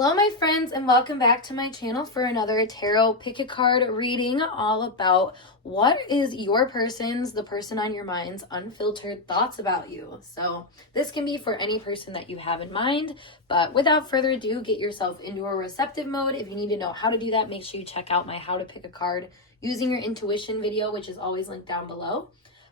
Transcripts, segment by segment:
Hello my friends, and welcome back to my channel for another tarot pick a card reading all about what is your person's, the person on your mind's unfiltered thoughts about you. So this can be for any person that you have in mind, but without further ado, get yourself into a receptive mode. If you need to know how to do that, make sure you check out my how to pick a card using your intuition video, which is always linked down below.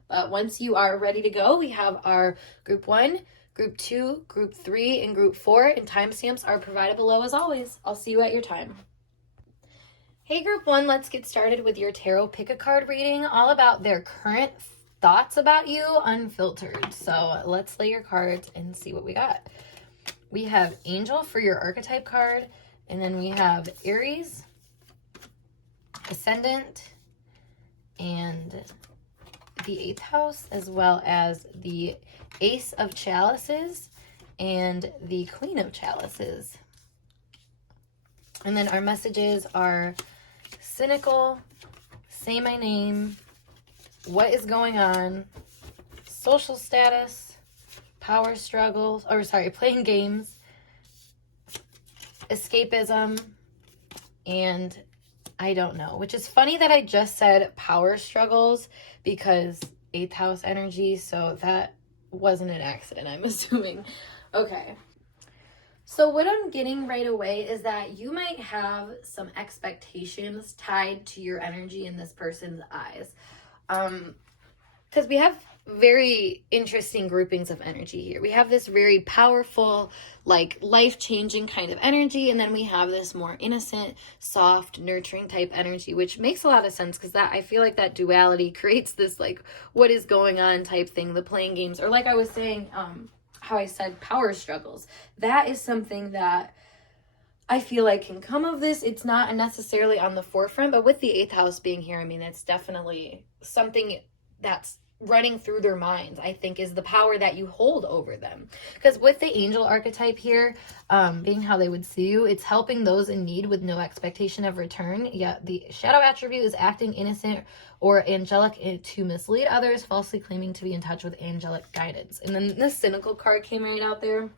But once you are ready to go, we have our group 1, Group 2, Group 3, and Group 4, and timestamps are provided below as always. I'll see you at your time. Hey Group 1, let's get started with your tarot pick-a-card reading, all about their current thoughts about you, unfiltered. So let's lay your cards and see what we got. We have Angel for your archetype card, and then we have Aries, Ascendant, and the 8th house, as well as the Ace of Chalices and the Queen of Chalices. And then our messages are cynical, say my name, what is going on, social status, power struggles, playing games, escapism, and I don't know, which is funny that I just said power struggles because 8th house energy, so that wasn't an accident, I'm assuming. Okay. So what I'm getting right away is that you might have some expectations tied to your energy in this person's eyes. Because we have very interesting groupings of energy here. We have this very powerful, like life-changing kind of energy, and then we have this more innocent, soft, nurturing type energy, which makes a lot of sense because that I feel like that duality creates this like what is going on type thing, the playing games, or like I was saying, how I said power struggles. That is something that I feel like can come of this. It's not necessarily on the forefront, but with the 8th house being here, I mean, it's definitely something that's running through their minds, I think, is the power that you hold over them. Because with the angel archetype here, being how they would see you, it's helping those in need with no expectation of return. Yeah, the shadow attribute is acting innocent or angelic to mislead others, falsely claiming to be in touch with angelic guidance. And then the cynical card came right out there.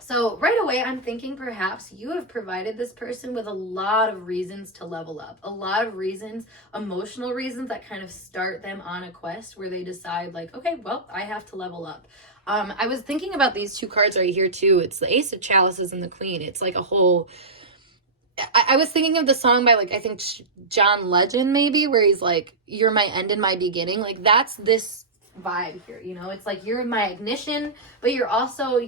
So right away, I'm thinking perhaps you have provided this person with a lot of reasons to level up, a lot of reasons, emotional reasons that kind of start them on a quest where they decide like, okay, well, I have to level up. I was thinking about these two cards right here too. It's the Ace of Chalices and the Queen. It's like a whole, I was thinking of the song by like, I think John Legend maybe, where he's like, you're my end and my beginning. Like that's this vibe here, you know, it's like you're my ignition, but you're also,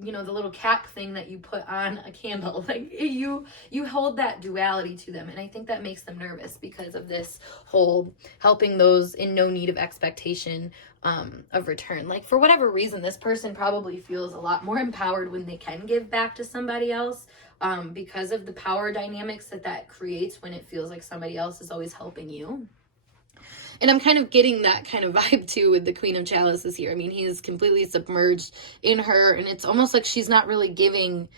you know, the little cap thing that you put on a candle. Like you hold that duality to them, and I think that makes them nervous because of this whole helping those in no need of expectation of return. Like for whatever reason, this person probably feels a lot more empowered when they can give back to somebody else, because of the power dynamics that creates when it feels like somebody else is always helping you. And I'm kind of getting that kind of vibe too with the Queen of Chalices here. I mean, he is completely submerged in her, and it's almost like she's not really giving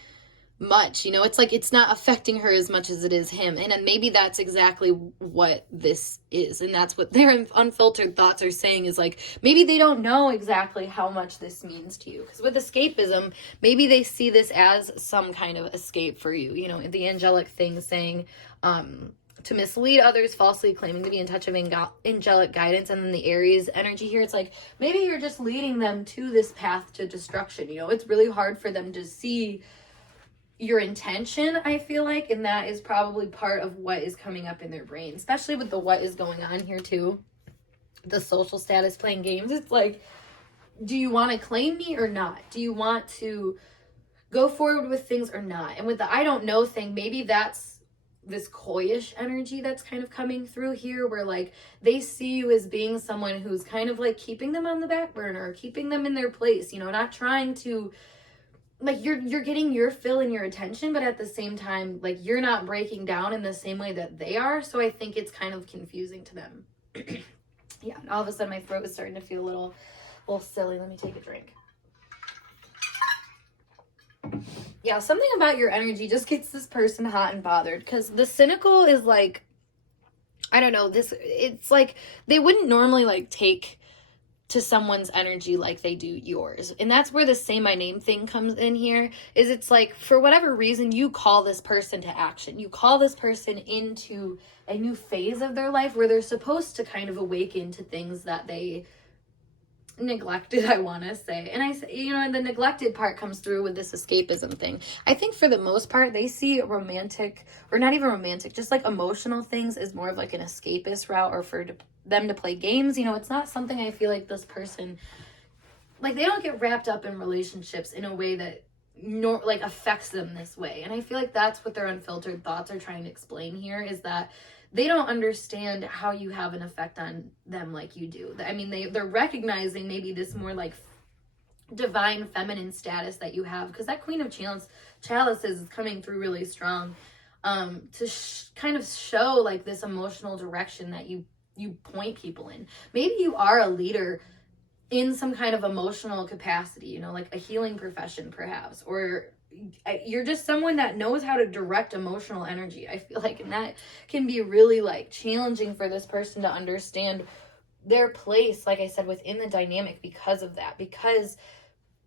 much, you know? It's like it's not affecting her as much as it is him. And then maybe that's exactly what this is. And that's what their unfiltered thoughts are saying, is like, maybe they don't know exactly how much this means to you. Because with escapism, maybe they see this as some kind of escape for you. You know, the angelic thing saying, to mislead others, falsely claiming to be in touch of angelic guidance. And then the Aries energy here, it's like maybe you're just leading them to this path to destruction. You know, it's really hard for them to see your intention, I feel like, and that is probably part of what is coming up in their brain, especially with the what is going on here too, the social status, playing games. It's like, do you want to claim me or not? Do you want to go forward with things or not? And with the I don't know thing, maybe that's this coyish energy that's kind of coming through here, where like they see you as being someone who's kind of like keeping them on the back burner, keeping them in their place, you know, not trying to, like, you're getting your fill and your attention, but at the same time, like, you're not breaking down in the same way that they are. So I think it's kind of confusing to them. Yeah, all of a sudden my throat is starting to feel a little silly. Let me take a drink. Yeah, something about your energy just gets this person hot and bothered, because the cynical is like, I don't know, it's like they wouldn't normally like take to someone's energy like they do yours. And that's where the say my name thing comes in here, is it's like, for whatever reason, you call this person to action. You call this person into a new phase of their life where they're supposed to kind of awaken to things that they neglected, I want to say. And I say, you know, and the neglected part comes through with this escapism thing. I think for the most part, they see romantic, or not even romantic, just like emotional things as more of like an escapist route, or for them to play games. You know, it's not something I feel like this person, like, they don't get wrapped up in relationships in a way that like affects them this way. And I feel like that's what their unfiltered thoughts are trying to explain here, is that they don't understand how you have an effect on them like you do. I mean, they're recognizing maybe this more like divine feminine status that you have, because that Queen of Chalices is coming through really strong, to kind of show like this emotional direction that you point people in. Maybe you are a leader in some kind of emotional capacity, you know, like a healing profession perhaps, or you're just someone that knows how to direct emotional energy, I feel like. And that can be really like challenging for this person to understand their place, like I said, within the dynamic because of that, because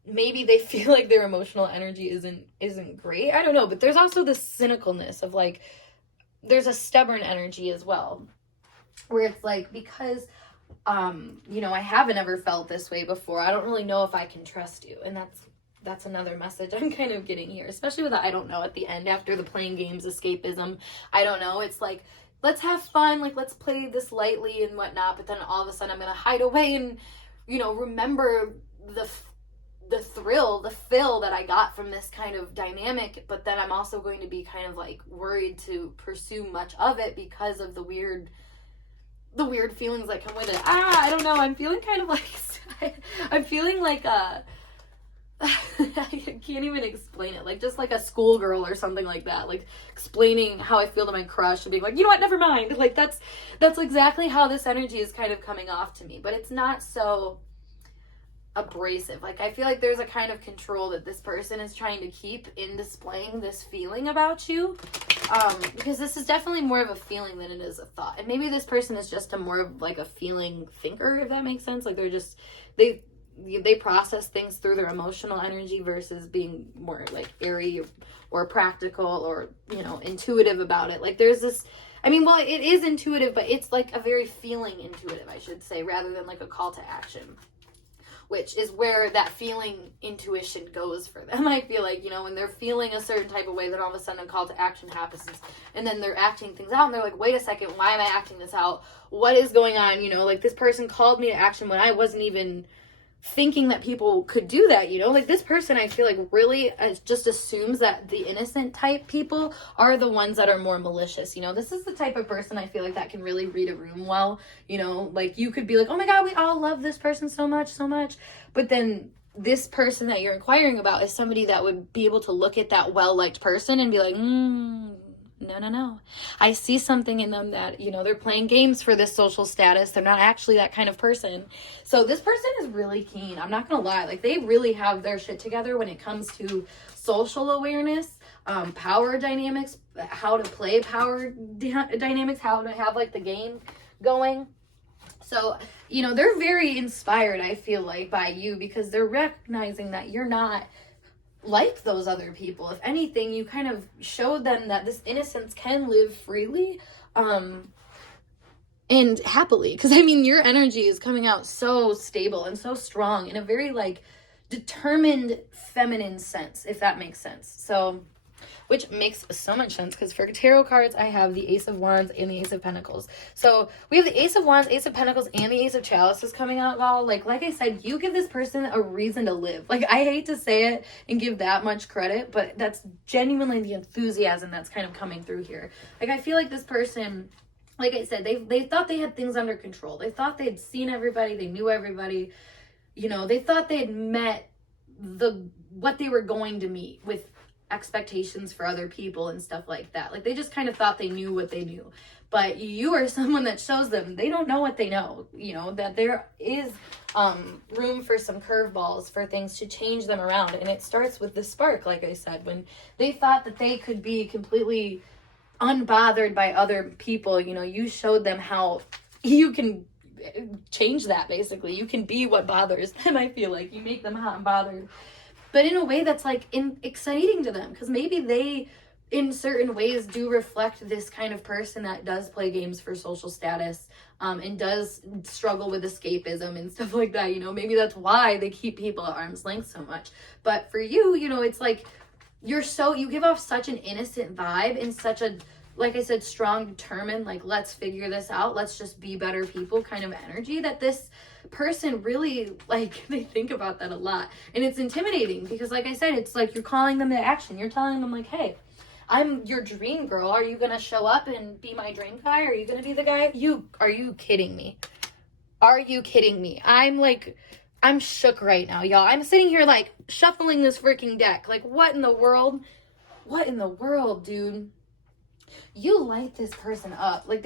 maybe they feel like their emotional energy isn't great. I don't know, but there's also this cynicalness of like, there's a stubborn energy as well, where it's like, because you know, I haven't ever felt this way before, I don't really know if I can trust you. And that's another message I'm kind of getting here, especially with the I don't know at the end, after the playing games escapism. I don't know, it's like, let's have fun, like, let's play this lightly and whatnot, but then all of a sudden I'm gonna hide away and, you know, remember the thrill, the fill that I got from this kind of dynamic, but then I'm also going to be kind of like worried to pursue much of it because of the weird feelings that come with it. I don't know, I'm feeling kind of like I'm feeling like I can't even explain it, like just like a schoolgirl or something like that, like explaining how I feel to my crush and being like, you know what, never mind. Like that's exactly how this energy is kind of coming off to me, but it's not so abrasive. Like, I feel like there's a kind of control that this person is trying to keep in displaying this feeling about you, because this is definitely more of a feeling than it is a thought. And maybe this person is just a more of like a feeling thinker, if that makes sense. Like, they're just, they process things through their emotional energy versus being more like airy or practical or, you know, intuitive about it. Like, there's this, I mean, well, it is intuitive, but it's like a very feeling intuitive, I should say, rather than like a call to action, which is where that feeling intuition goes for them. I feel like, you know, when they're feeling a certain type of way, then all of a sudden a call to action happens, and then they're acting things out, and they're like, wait a second, why am I acting this out? What is going on? You know, like, this person called me to action when I wasn't even thinking that people could do that, you know? Like, this person, I feel like, really just assumes that the innocent type people are the ones that are more malicious, you know? This is the type of person I feel like that can really read a room well, you know? Like, you could be like, oh my god, we all love this person so much, but then this person that you're inquiring about is somebody that would be able to look at that well-liked person and be like, no. I see something in them that, you know, they're playing games for this social status. They're not actually that kind of person. So this person is really keen. I'm not going to lie. Like, they really have their shit together when it comes to social awareness, power dynamics, how to play power dynamics, how to have, like, the game going. So, you know, they're very inspired, I feel like, by you, because they're recognizing that you're not like those other people. If anything, you kind of showed them that this innocence can live freely and happily, because I mean, your energy is coming out so stable and so strong in a very like determined feminine sense, if that makes sense. So, which makes so much sense, because for tarot cards, I have the Ace of Wands and the Ace of Pentacles. So we have the Ace of Wands, Ace of Pentacles, and the Ace of Chalices coming out, y'all. Like I said, you give this person a reason to live. Like, I hate to say it and give that much credit, but that's genuinely the enthusiasm that's kind of coming through here. Like, I feel like this person, like I said, they thought they had things under control. They thought they had seen everybody. They knew everybody. You know, they thought they had met what they were going to meet with expectations for other people and stuff like that. Like, they just kind of thought they knew what they knew. But you are someone that shows them they don't know what they know, you know, that there is room for some curveballs, for things to change them around. And it starts with the spark, like I said, when they thought that they could be completely unbothered by other people. You know, you showed them how you can change that, basically. You can be what bothers them, I feel like. You make them hot and bothered. But in a way that's, like, exciting to them. Because maybe they, in certain ways, do reflect this kind of person that does play games for social status, and does struggle with escapism and stuff like that, you know. Maybe that's why they keep people at arm's length so much. But for you, you know, it's like, you give off such an innocent vibe and such a, like I said, strong, determined, like, let's figure this out, let's just be better people kind of energy, that this person really, like, they think about that a lot. And it's intimidating because, like I said, it's like you're calling them to action. You're telling them, like, hey, I'm your dream girl. Are you going to show up and be my dream guy? Are you going to be the guy? Are you kidding me? Are you kidding me? I'm shook right now, y'all. I'm sitting here, like, shuffling this freaking deck. Like, what in the world? What in the world, dude? You light this person up. Like,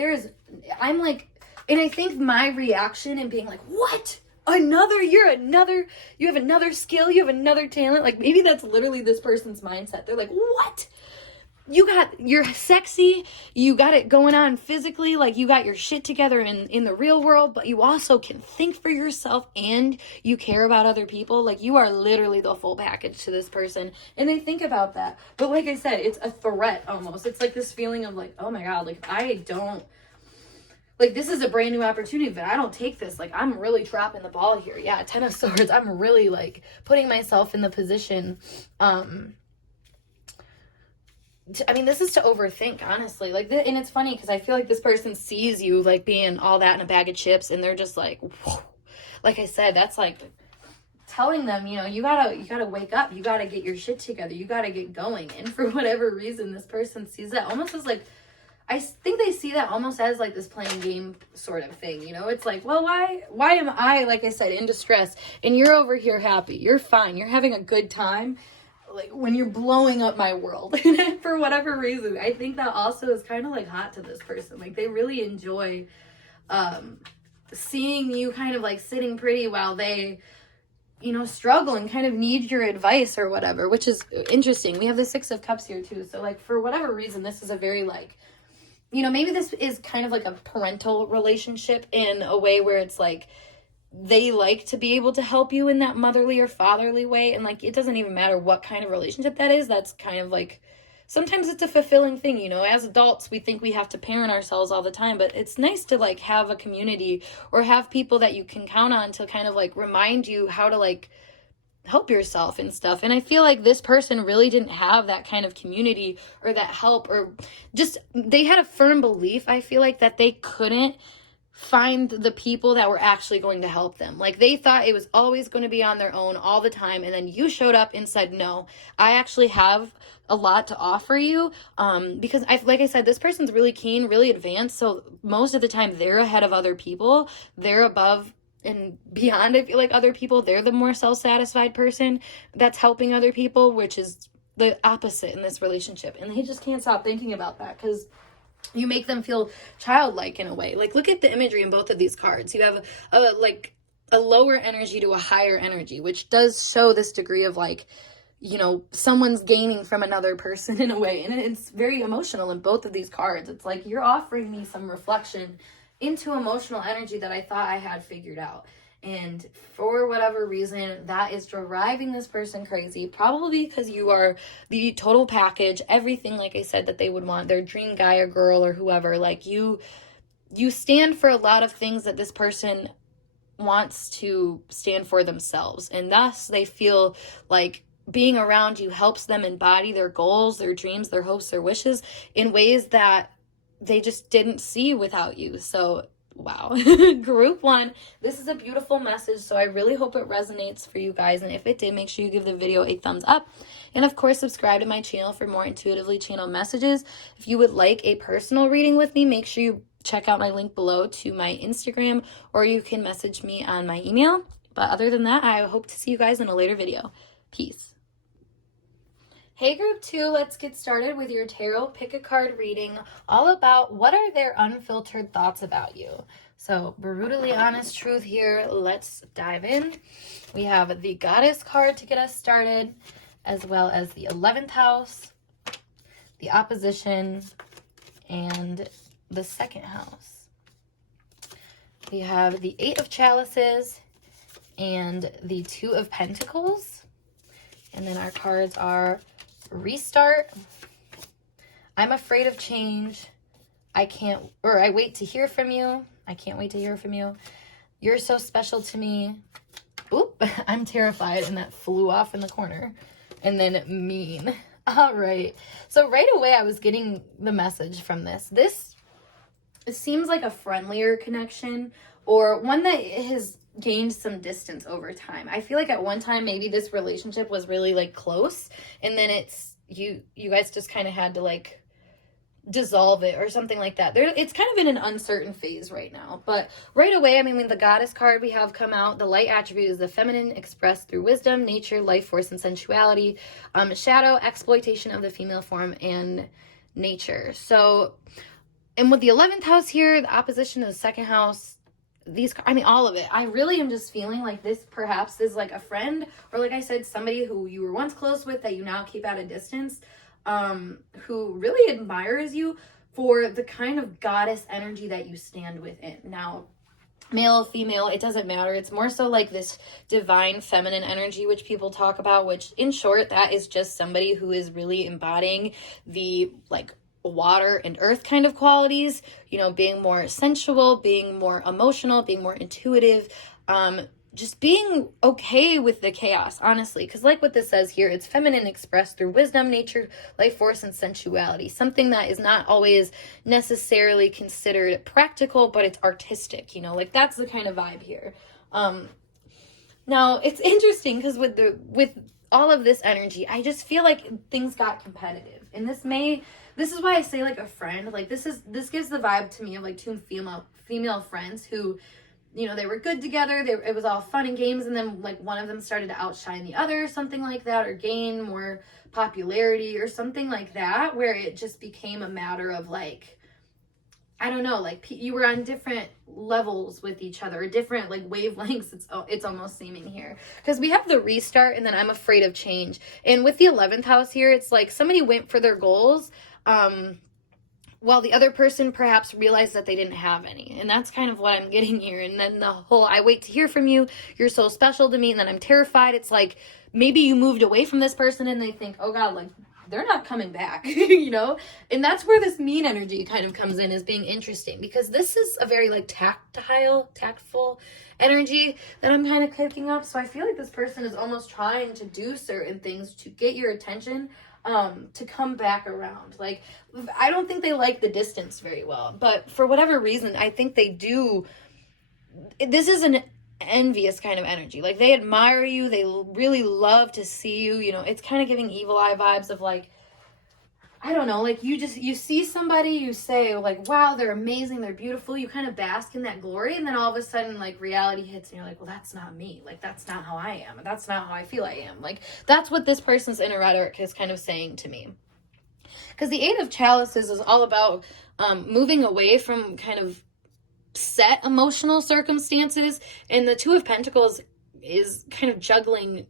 I'm like, and I think my reaction and being like, what? You have another skill, you have another talent. Like, maybe that's literally this person's mindset. They're like, what? You're sexy, you got it going on physically, like, you got your shit together in the real world, but you also can think for yourself and you care about other people. Like, you are literally the full package to this person, and they think about that. But like I said, it's a threat almost. It's like this feeling of, like, oh my God, like, I don't, like, this is a brand new opportunity, but I don't take this, like, I'm really dropping the ball here. Yeah, 10 of Swords, I'm really, like, putting myself in the position, this is to overthink, honestly. Like, and it's funny because I feel like this person sees you, like, being all that in a bag of chips, and they're just like, whoa. Like I said, that's like telling them, you know, you gotta wake up, you gotta get your shit together, you gotta get going. And for whatever reason, this person sees that almost as, like, I think they see that almost as, like, this playing game sort of thing, you know. It's like, well, why am I, like I said, in distress, and you're over here happy, you're fine, you're having a good time, like, when you're blowing up my world. And for whatever reason, I think that also is kind of, like, hot to this person. Like, they really enjoy seeing you kind of, like, sitting pretty while they, you know, struggle and kind of need your advice or whatever, which is interesting. We have the Six of Cups here too. So, like, for whatever reason, this is a very, like, you know, maybe this is kind of like a parental relationship in a way where it's like, they like to be able to help you in that motherly or fatherly way. And, like, it doesn't even matter what kind of relationship that is. That's kind of like, sometimes it's a fulfilling thing, you know. As adults, we think we have to parent ourselves all the time, but it's nice to, like, have a community or have people that you can count on to kind of, like, remind you how to, like, help yourself and stuff. And I feel like this person really didn't have that kind of community or that help, or just, they had a firm belief, I feel like, that they couldn't find the people that were actually going to help them. Like, they thought it was always going to be on their own all the time, and then you showed up and said, no, I actually have a lot to offer you, because like I said, this person's really keen, really advanced, so most of the time they're ahead of other people, they're above and beyond, I feel like, other people. They're the more self-satisfied person that's helping other people, which is the opposite in this relationship, and they just can't stop thinking about that because you make them feel childlike in a way. Like, look at the imagery in both of these cards. You have a lower energy to a higher energy, which does show this degree of, like, you know, someone's gaining from another person in a way. And it's very emotional in both of these cards. It's like, you're offering me some reflection into emotional energy that I thought I had figured out. And for whatever reason, that is driving this person crazy. Probably because you are the total package, everything, like I said, that they would want, their dream guy or girl or whoever. Like, you stand for a lot of things that this person wants to stand for themselves. And thus, they feel like being around you helps them embody their goals, their dreams, their hopes, their wishes in ways that they just didn't see without you. So, wow. Group 1, this is a beautiful message, so I really hope it resonates for you guys, and if it did, make sure you give the video a thumbs up, and of course subscribe to my channel for more intuitively channeled messages. If you would like a personal reading with me, make sure you check out my link below to my Instagram, or you can message me on my email. But other than that, I hope to see you guys in a later video. Peace. Hey group 2, let's get started with your tarot pick a card reading, all about what are their unfiltered thoughts about you. So, brutally honest truth here, let's dive in. We have the Goddess card to get us started, as well as the 11th house, the opposition, and the 2nd house. We have the Eight of Chalices and the Two of Pentacles. And then our cards are Restart, I'm Afraid of Change, I wait to hear from you, I can't wait to hear from you, You're So Special to Me, oop, I'm Terrified, and that flew off in the corner, and then Mean. All right, so right away I was getting the message from this. It seems like a friendlier connection, or one that has gained some distance over time. I feel like at one time maybe this relationship was really like close, and then it's you guys just kind of had to like dissolve it or something like that. It's kind of in an uncertain phase right now. But right away, I mean, when the Goddess card we have come out, the light attribute is the feminine expressed through wisdom, nature, life force, and sensuality. Shadow, exploitation of the female form, and nature. So, and with the 11th house here, the opposition to the second house, all of it. I really am just feeling like this perhaps is like a friend, or like I said, somebody who you were once close with that you now keep at a distance, who really admires you for the kind of goddess energy that you stand within. Now, male, female, it doesn't matter. It's more so like this divine feminine energy, which people talk about, which in short, that is just somebody who is really embodying the like water and earth kind of qualities, being more sensual, being more emotional, being more intuitive, just being okay with the chaos, honestly, because like what this says here, it's feminine expressed through wisdom, nature, life force, and sensuality, something that is not always necessarily considered practical, but it's artistic, like that's the kind of vibe here. Now it's interesting because with all of this energy, I just feel like things got competitive, and this is why I say like a friend, like this gives the vibe to me of like two female friends who, they were good together. It was all fun and games, and then like one of them started to outshine the other, something like that, or gain more popularity or something like that, where it just became a matter of like, I don't know, like you were on different levels with each other, different like wavelengths. It's almost seeming here because we have the Restart, and then I'm Afraid of Change. And with the 11th house here, it's like somebody went for their goals, while the other person perhaps realized that they didn't have any. And that's kind of what I'm getting here. And then the whole, I wait to hear from you, you're so special to me, and then I'm terrified. It's like maybe you moved away from this person and they think, oh God, like they're not coming back, And that's where this Mean energy kind of comes in as being interesting, because this is a very like tactful energy that I'm kind of picking up. So I feel like this person is almost trying to do certain things to get your attention, to come back around. Like, I don't think they like the distance very well, but for whatever reason, I think they do. This is an envious kind of energy. Like, they admire you. They really love to see you. It's kind of giving evil eye vibes of like, I don't know, like you see somebody, you say like, wow, they're amazing, they're beautiful. You kind of bask in that glory, and then all of a sudden like reality hits and you're like, well, that's not me. Like, that's not how I am. That's not how I feel I am. Like, that's what this person's inner rhetoric is kind of saying to me. Because the Eight of Chalices is all about moving away from kind of set emotional circumstances, and the Two of Pentacles is kind of juggling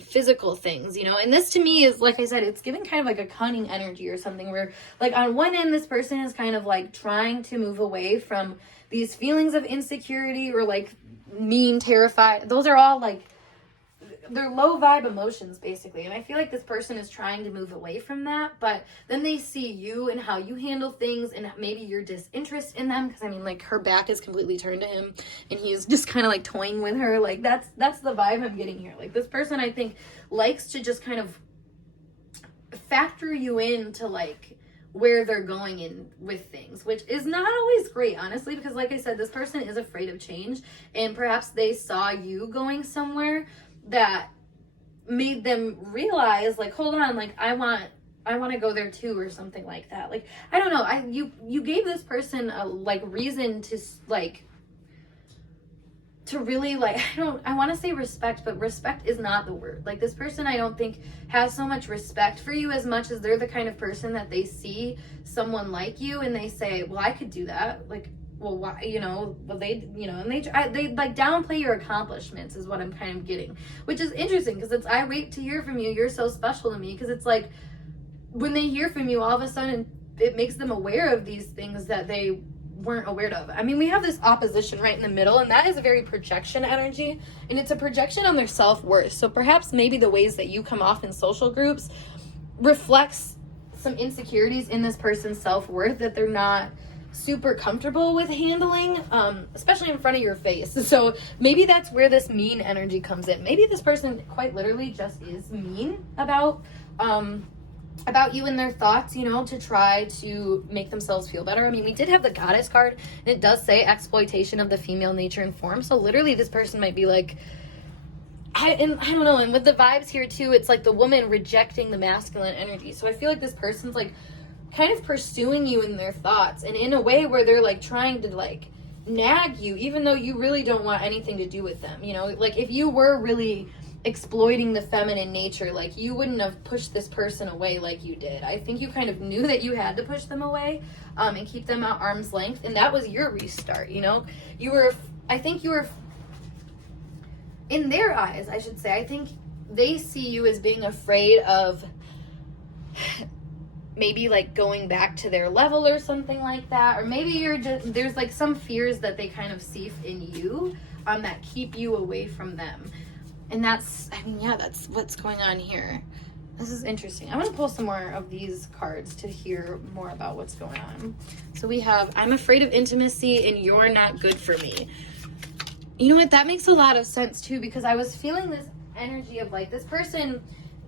physical things, and this to me is, like I said, it's giving kind of like a cunning energy or something, where like on one end this person is kind of like trying to move away from these feelings of insecurity or like mean, terrified. Those are all like, they're low vibe emotions basically, and I feel like this person is trying to move away from that, but then they see you and how you handle things and maybe your disinterest in them, because I mean like her back is completely turned to him and he's just kind of like toying with her. Like that's the vibe I'm getting here. Like this person, I think, likes to just kind of factor you into like where they're going in with things, which is not always great, honestly, because like I said, this person is afraid of change, and perhaps they saw you going somewhere that made them realize like, hold on, like I want to go there too, or something like that. Like, I don't know, you gave this person a like reason to like to really like, I want to say respect, but respect is not the word. Like this person, I don't think has so much respect for you as much as they're the kind of person that they see someone like you and they say, well, I could do that. Like, well, why, well, they, and they like downplay your accomplishments is what I'm kind of getting, which is interesting because it's, I wait to hear from you, you're so special to me, because it's like when they hear from you, all of a sudden it makes them aware of these things that they weren't aware of. I mean, we have this opposition right in the middle, and that is a very projection energy, and it's a projection on their self-worth. So perhaps maybe the ways that you come off in social groups reflects some insecurities in this person's self-worth that they're not super comfortable with handling, especially in front of your face. So maybe that's where this mean energy comes in. Maybe this person quite literally just is mean about you and their thoughts, you know, to try to make themselves feel better. I mean, we did have the Goddess card, and it does say exploitation of the female nature and form. So literally this person might be like, I don't know, and with the vibes here too, it's like the woman rejecting the masculine energy. So I feel like this person's like kind of pursuing you in their thoughts, and in a way where they're like trying to like nag you, even though you really don't want anything to do with them, you know. Like if you were really exploiting the feminine nature, like you wouldn't have pushed this person away like you did. I think you kind of knew that you had to push them away and keep them at arm's length, and that was your restart, you know. I think you were in their eyes, I should say, I think they see you as being afraid of maybe like going back to their level or something like that, or maybe you're just, there's like some fears that they kind of see in you that keep you away from them. And that's, I mean, yeah, that's what's going on here. This is interesting. I'm going to pull some more of these cards to hear more about what's going on. So we have, I'm afraid of intimacy and you're not good for me. You know what? That makes a lot of sense too, because I was feeling this energy of like this person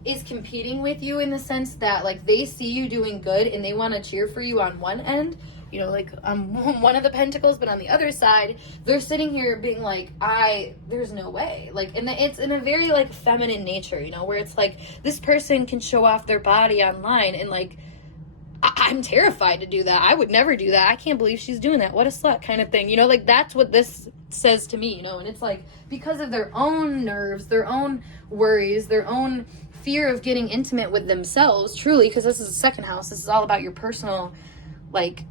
is competing with you in the sense that like they see you doing good and they want to cheer for you on one end, you know, like one of the pentacles, but on the other side they're sitting here being like, there's no way, like, and it's in a very like feminine nature, you know, where it's like this person can show off their body online and like I'm terrified to do that. I would never do that. I can't believe she's doing that. What a slut kind of thing, you know, like that's what this says to me, you know. And it's like because of their own nerves, their own worries, their own fear of getting intimate with themselves, truly, because this is a second house. This is all about your personal, like,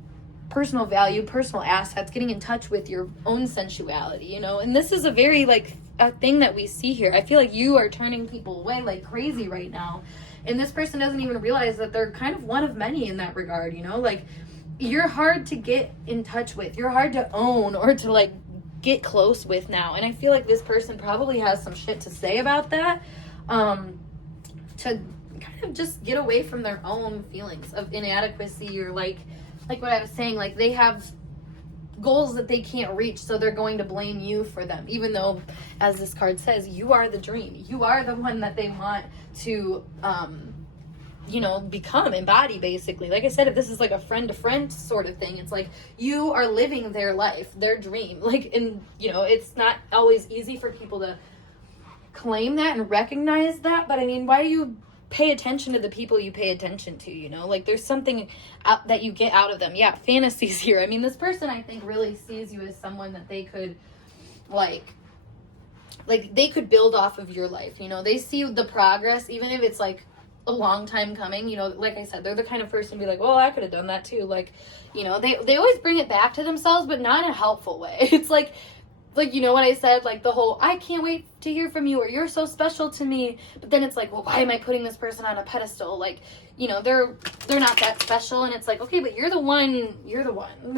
personal value, personal assets, getting in touch with your own sensuality, you know. And this is a very, like, a thing that we see here. I feel like you are turning people away like crazy right now. And this person doesn't even realize that they're kind of one of many in that regard, you know. Like, you're hard to get in touch with. You're hard to own or to, like, get close with now. And I feel like this person probably has some shit to say about that. To kind of just get away from their own feelings of inadequacy, or like what I was saying, like they have goals that they can't reach, so they're going to blame you for them, even though, as this card says, you are the dream. You are the one that they want to, you know, become, embody, basically. Like I said, if this is like a friend-to-friend sort of thing, it's like you are living their life, their dream. Like, and, you know, it's not always easy for people to claim that and recognize that, but I mean, why do you pay attention to the people you pay attention to, you know? Like there's something out that you get out of them. Yeah, fantasies here. I mean, this person I think really sees you as someone that they could like they could build off of your life, you know. They see the progress, even if it's like a long time coming, you know. Like I said, they're the kind of person to be like, well, I could have done that too, like, you know. They always bring it back to themselves, but not in a helpful way. It's like, you know what I said, like the whole, I can't wait to hear from you, or you're so special to me. But then it's like, well, why am I putting this person on a pedestal? Like, you know, they're not that special. And it's like, okay, but you're the one.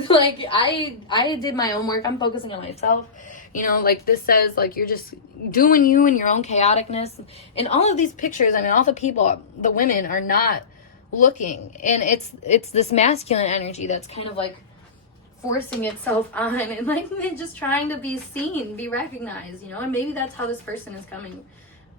Like, I did my own work. I'm focusing on myself. You know, like this says, like, you're just doing you and your own chaoticness. And all of these pictures, I mean, all the people, the women are not looking. And it's this masculine energy that's kind of like forcing itself on and like just trying to be seen, be recognized, you know. And maybe that's how this person is coming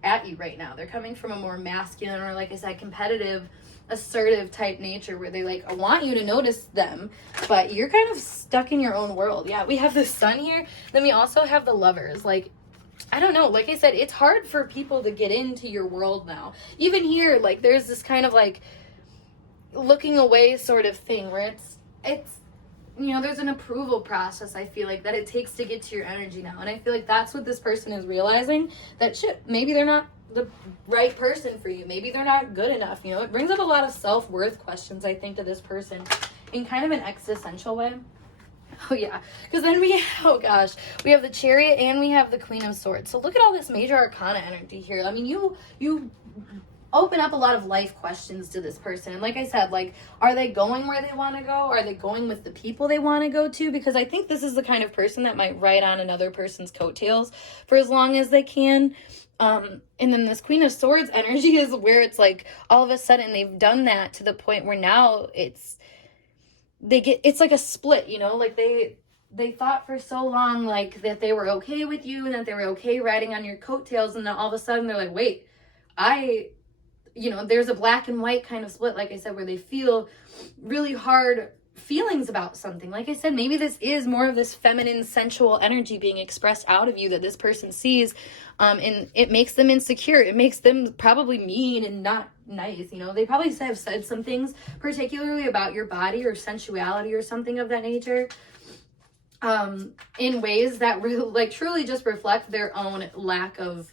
at you right now. They're coming from a more masculine, or like I said, competitive, assertive type nature, where they like want you to notice them, but you're kind of stuck in your own world. Yeah, we have the Sun here, then we also have the Lovers. Like, I don't know, like I said, it's hard for people to get into your world now. Even here, like there's this kind of like looking away sort of thing where it's you know, there's an approval process, I feel like, that it takes to get to your energy now. And I feel like that's what this person is realizing, that shit, maybe they're not the right person for you. Maybe they're not good enough, you know. It brings up a lot of self-worth questions, I think, to this person in kind of an existential way. Oh, yeah. Because then we have the Chariot and we have the Queen of Swords. So look at all this major arcana energy here. I mean, you open up a lot of life questions to this person. And like I said, like, are they going where they want to go? Are they going with the people they want to go to? Because I think this is the kind of person that might ride on another person's coattails for as long as they can. And then this Queen of Swords energy is where it's like all of a sudden they've done that to the point where now it's like a split, you know, like they thought for so long like that they were okay with you and that they were okay riding on your coattails, and then all of a sudden they're like, wait, there's a black and white kind of split, like I said, where they feel really hard feelings about something. Like I said, maybe this is more of this feminine, sensual energy being expressed out of you that this person sees, and it makes them insecure. It makes them probably mean and not nice. They probably have said some things, particularly about your body or sensuality or something of that nature, in ways that really, like, truly just reflect their own lack of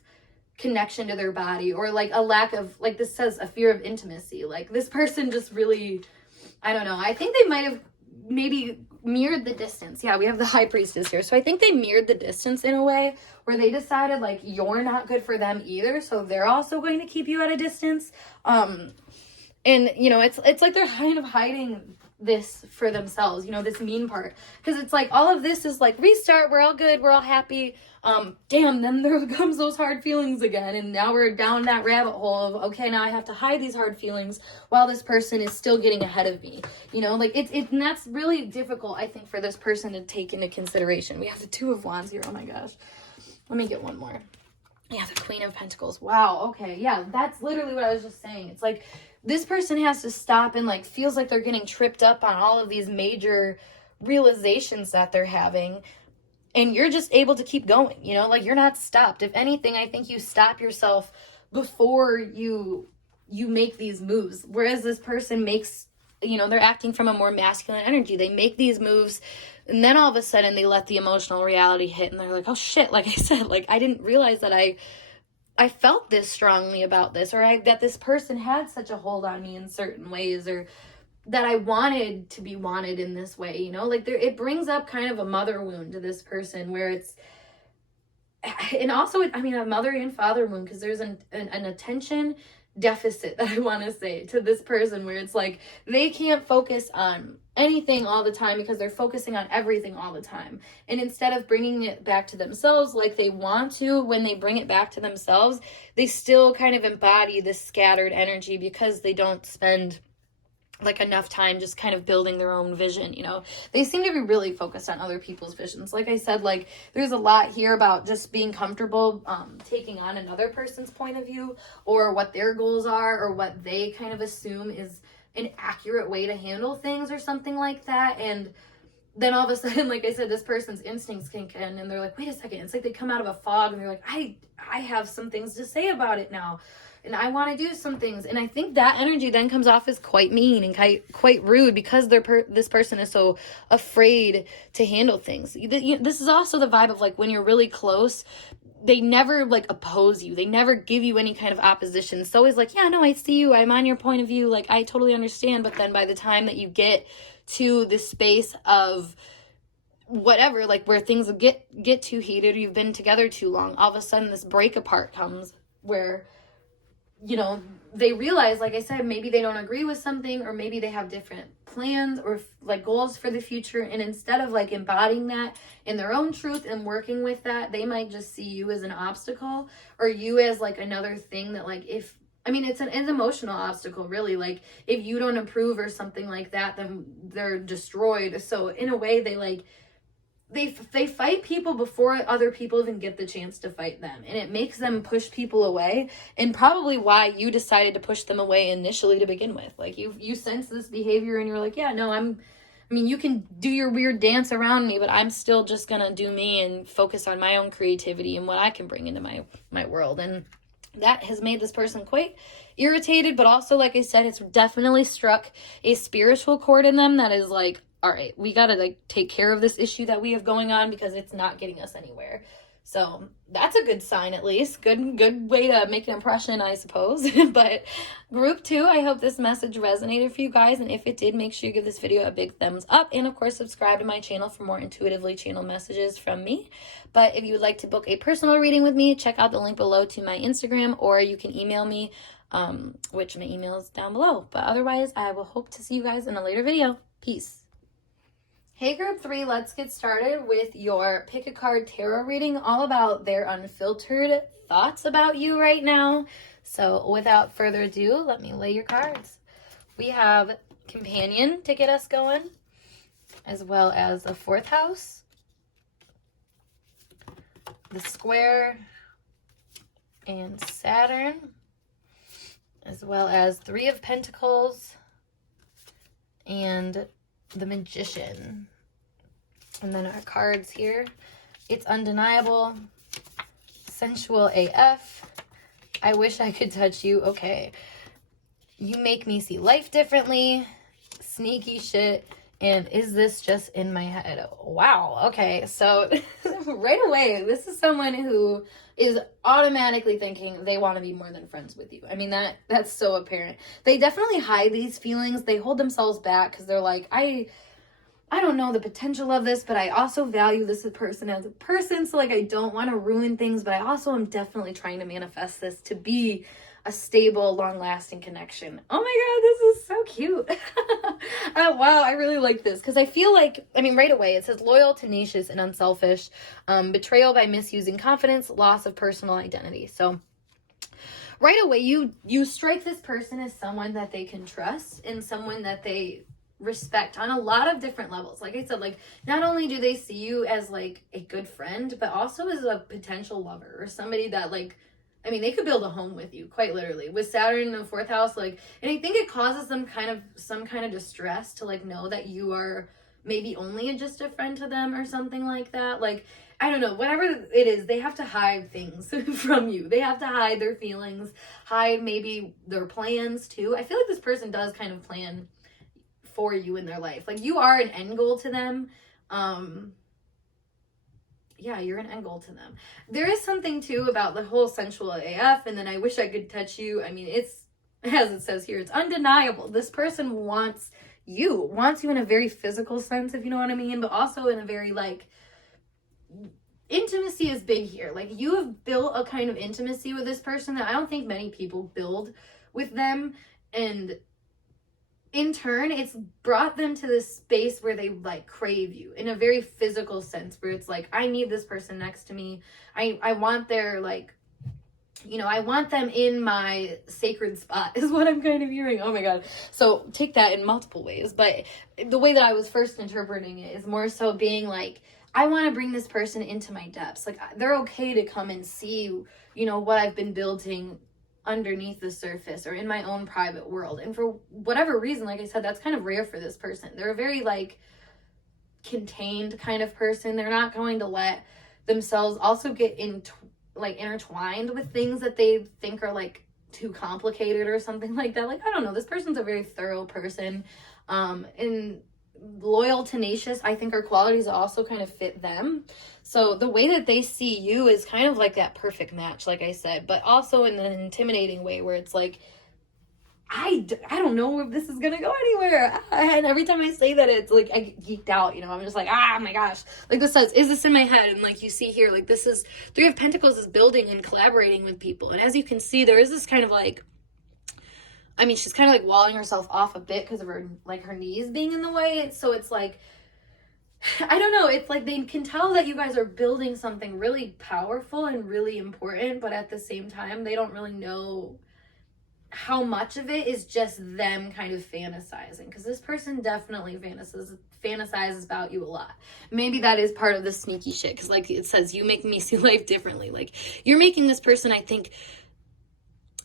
connection to their body, or like a lack of, like this says, a fear of intimacy. Like this person just really, I don't know, I think they might have maybe mirrored the distance. Yeah, we have the High Priestess here. So I think they mirrored the distance in a way where they decided like you're not good for them either, so they're also going to keep you at a distance. And it's like they're kind of hiding this for themselves, this mean part, because it's like all of this is like restart, we're all good, we're all happy. Damn, then there comes those hard feelings again, and now we're down that rabbit hole of, okay, now I have to hide these hard feelings while this person is still getting ahead of me. Like and that's really difficult, I think, for this person to take into consideration. We have the Two of Wands here. Oh my gosh, let me get one more. Yeah, the Queen of Pentacles. Wow, okay, yeah, that's literally what I was just saying. It's like this person has to stop and like feels like they're getting tripped up on all of these major realizations that they're having, and you're just able to keep going, like you're not stopped. If anything, I think you stop yourself before you make these moves, whereas this person makes, they're acting from a more masculine energy. They make these moves, and then all of a sudden they let the emotional reality hit, and they're like, oh shit, like I said, like I didn't realize that I felt this strongly about this, or that this person had such a hold on me in certain ways, or that I wanted to be wanted in this way, like it brings up kind of a mother wound to this person, where it's, and also, a mother and father wound, because there's an attention deficit that I want to say to this person, where it's like they can't focus on anything all the time because they're focusing on everything all the time, and instead of bringing it back to themselves like they want to, when they bring it back to themselves, they still kind of embody this scattered energy because they don't spend like enough time just kind of building their own vision. They seem to be really focused on other people's visions. Like I said, like there's a lot here about just being comfortable taking on another person's point of view, or what their goals are, or what they kind of assume is an accurate way to handle things or something like that. And then all of a sudden, like I said, this person's instincts kick in, and they're like, wait a second, it's like they come out of a fog, and they're like, I have some things to say about it now, and I want to do some things. And I think that energy then comes off as quite mean and quite rude, because this person is so afraid to handle things. This is also the vibe of like when you're really close, they never like oppose you. They never give you any kind of opposition. It's always like, yeah, no, I see you. I'm on your point of view. Like, I totally understand. But then by the time that you get to the space of whatever, like where things get too heated, or you've been together too long, all of a sudden this break apart comes where, they realize, like I said, maybe they don't agree with something, or maybe they have different plans or like goals for the future. And instead of like embodying that in their own truth and working with that, they might just see you as an obstacle, or you as like another thing that, like, it's an emotional obstacle, really. Like if you don't approve or something like that, then they're destroyed. So in a way, they fight people before other people even get the chance to fight them, and it makes them push people away, and probably why you decided to push them away initially to begin with. Like you sense this behavior, and you're like, yeah, no, you can do your weird dance around me, but I'm still just gonna do me and focus on my own creativity and what I can bring into my world. And that has made this person quite irritated, but also, like I said, it's definitely struck a spiritual chord in them that is like, all right, we got to like take care of this issue that we have going on, because it's not getting us anywhere. So that's a good sign, at least. Good way to make an impression, I suppose. But group 2, I hope this message resonated for you guys. And if it did, make sure you give this video a big thumbs up. And of course, subscribe to my channel for more intuitively channeled messages from me. But if you would like to book a personal reading with me, check out the link below to my Instagram, or you can email me, which my email is down below. But otherwise, I will hope to see you guys in a later video. Peace. Hey group 3, let's get started with your pick a card tarot reading, all about their unfiltered thoughts about you right now. So without further ado, let me lay your cards. We have Companion to get us going, as well as the 4th house, the Square, and Saturn, as well as 3 of Pentacles, and the Magician. And then our cards here, it's undeniable, sensual AF, I wish I could touch you, okay, you make me see life differently, sneaky shit, and is this just in my head? Wow, okay, so right away, this is someone who is automatically thinking they want to be more than friends with you. I mean, that's so apparent. They definitely hide these feelings. They hold themselves back because they're like, I don't know the potential of this, but I also value this person as a person, so like I don't want to ruin things, but I also am definitely trying to manifest this to be a stable, long-lasting connection. Oh my god, this is so cute. Wow, I really like this because I feel like, I mean, right away it says loyal, tenacious, and unselfish, betrayal by misusing confidence, loss of personal identity. So right away you strike this person as someone that they can trust and someone that they respect on a lot of different levels. Like I said, like not only do they see you as like a good friend, but also as a potential lover or somebody that like, I mean, they could build a home with you, quite literally. With Saturn in the 4th house, like, and I think it causes them some kind of distress to like know that you are maybe only just a friend to them or something like that. Like, I don't know, whatever it is, they have to hide things from you. They have to hide their feelings, hide maybe their plans too. I feel like this person does kind of plan for you in their life. Like you are an end goal to them. Yeah, you're an end goal to them. There is something too about the whole sensual AF and then I wish I could touch you. I mean, it's, as it says here, it's undeniable. This person wants you in a very physical sense, if you know what I mean, but also in a very like, intimacy is big here. Like you have built a kind of intimacy with this person that I don't think many people build with them, and in turn, it's brought them to this space where they like crave you in a very physical sense, where it's like, I need this person next to me. I want their like, you know, I want them in my sacred spot is what I'm kind of hearing. Oh my god. So take that in multiple ways. But the way that I was first interpreting it is more so being like, I want to bring this person into my depths. Like they're okay to come and see, you know, what I've been building underneath the surface or in my own private world. And for whatever reason, like I said, that's kind of rare for this person. They're a very like contained kind of person. They're not going to let themselves also get intertwined with things that they think are like too complicated or something like that. Like, I don't know, this person's a very thorough person, and loyal, tenacious, I think are qualities that also kind of fit them. So the way that they see you is kind of like that perfect match, like I said, but also in an intimidating way where it's like, I don't know if this is gonna go anywhere. And every time I say that, it's like I get geeked out, you know. I'm just like, oh my gosh. Like this says, is this in my head? And like you see here, like this is 3 of Pentacles is building and collaborating with people. And as you can see, there is this kind of like, I mean, she's kind of like walling herself off a bit because of her knees being in the way. So it's like, I don't know. It's like they can tell that you guys are building something really powerful and really important, but at the same time, they don't really know how much of it is just them kind of fantasizing, because this person definitely fantasizes about you a lot. Maybe that is part of the sneaky shit, because like it says, you make me see life differently. Like you're making this person, I think,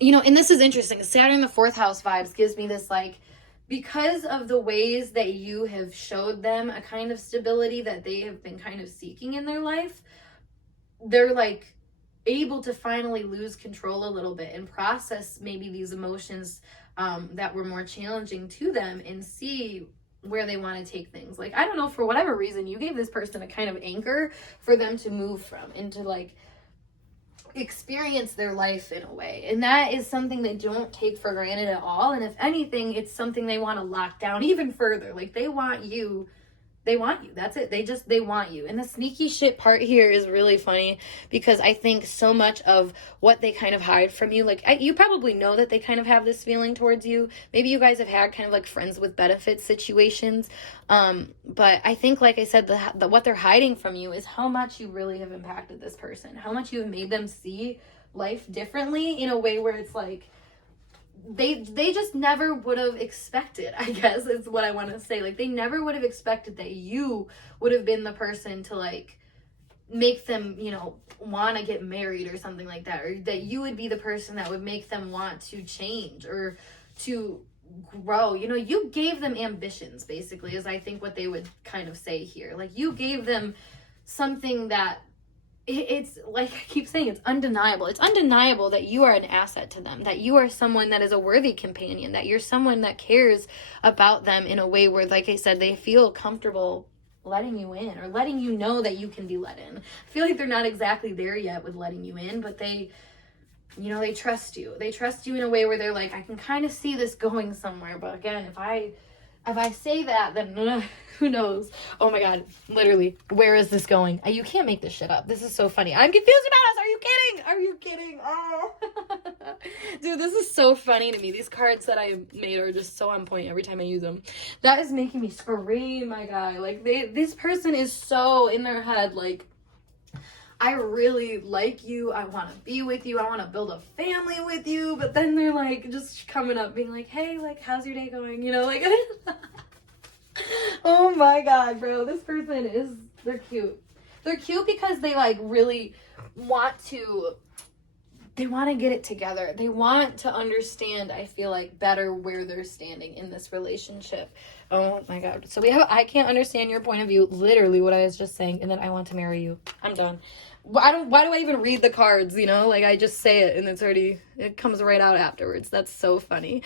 you know, and this is interesting. Saturn in the 4th house vibes gives me this, like, because of the ways that you have showed them a kind of stability that they have been kind of seeking in their life, they're like able to finally lose control a little bit and process maybe these emotions that were more challenging to them, and see where they want to take things. Like, I don't know, for whatever reason, you gave this person a kind of anchor for them to move from and to like experience their life in a way. And that is something they don't take for granted at all. And if anything, it's something they want to lock down even further. Like, they want you. That's it. They want you. And the sneaky shit part here is really funny because I think so much of what they kind of hide from you, like, you probably know that they kind of have this feeling towards you. Maybe you guys have had kind of like friends with benefits situations. But I think, like I said, what they're hiding from you is how much you really have impacted this person, how much you have made them see life differently in a way where it's like, they just never would have expected, I guess is what I want to say. Like, they never would have expected that you would have been the person to like make them, you know, want to get married or something like that, or that you would be the person that would make them want to change or to grow. You know, you gave them ambitions, basically, is I think what they would kind of say here. Like, you gave them something that it's like I keep saying, it's undeniable. It's undeniable that you are an asset to them, that you are someone that is a worthy companion, that you're someone that cares about them in a way where, like I said, they feel comfortable letting you in or letting you know that you can be let in. I feel like they're not exactly there yet with letting you in, but they, you know, they trust you. They trust you in a way where they're like, I can kind of see this going somewhere. But again, if I say that, then who knows? Oh my God, literally, where is this going? You can't make this shit up. This is so funny. I'm confused about us. Are you kidding? Are you kidding? Oh. Dude, this is so funny to me. These cards that I made are just so on point every time I use them. That is making me scream, my guy. Like, this person is so in their head, like, I really like you, I want to be with you, I want to build a family with you, but then they're like just coming up being like, hey, like, how's your day going, you know, like oh my God, bro, this person is, they're cute because they like really want to get it together. They want to understand, I feel like, better where they're standing in this relationship. Oh my God. So we have, I can't understand your point of view, literally what I was just saying, and then I want to marry you. I'm done. Why do I even read the cards, you know? Like, I just say it and it comes right out afterwards. That's so funny.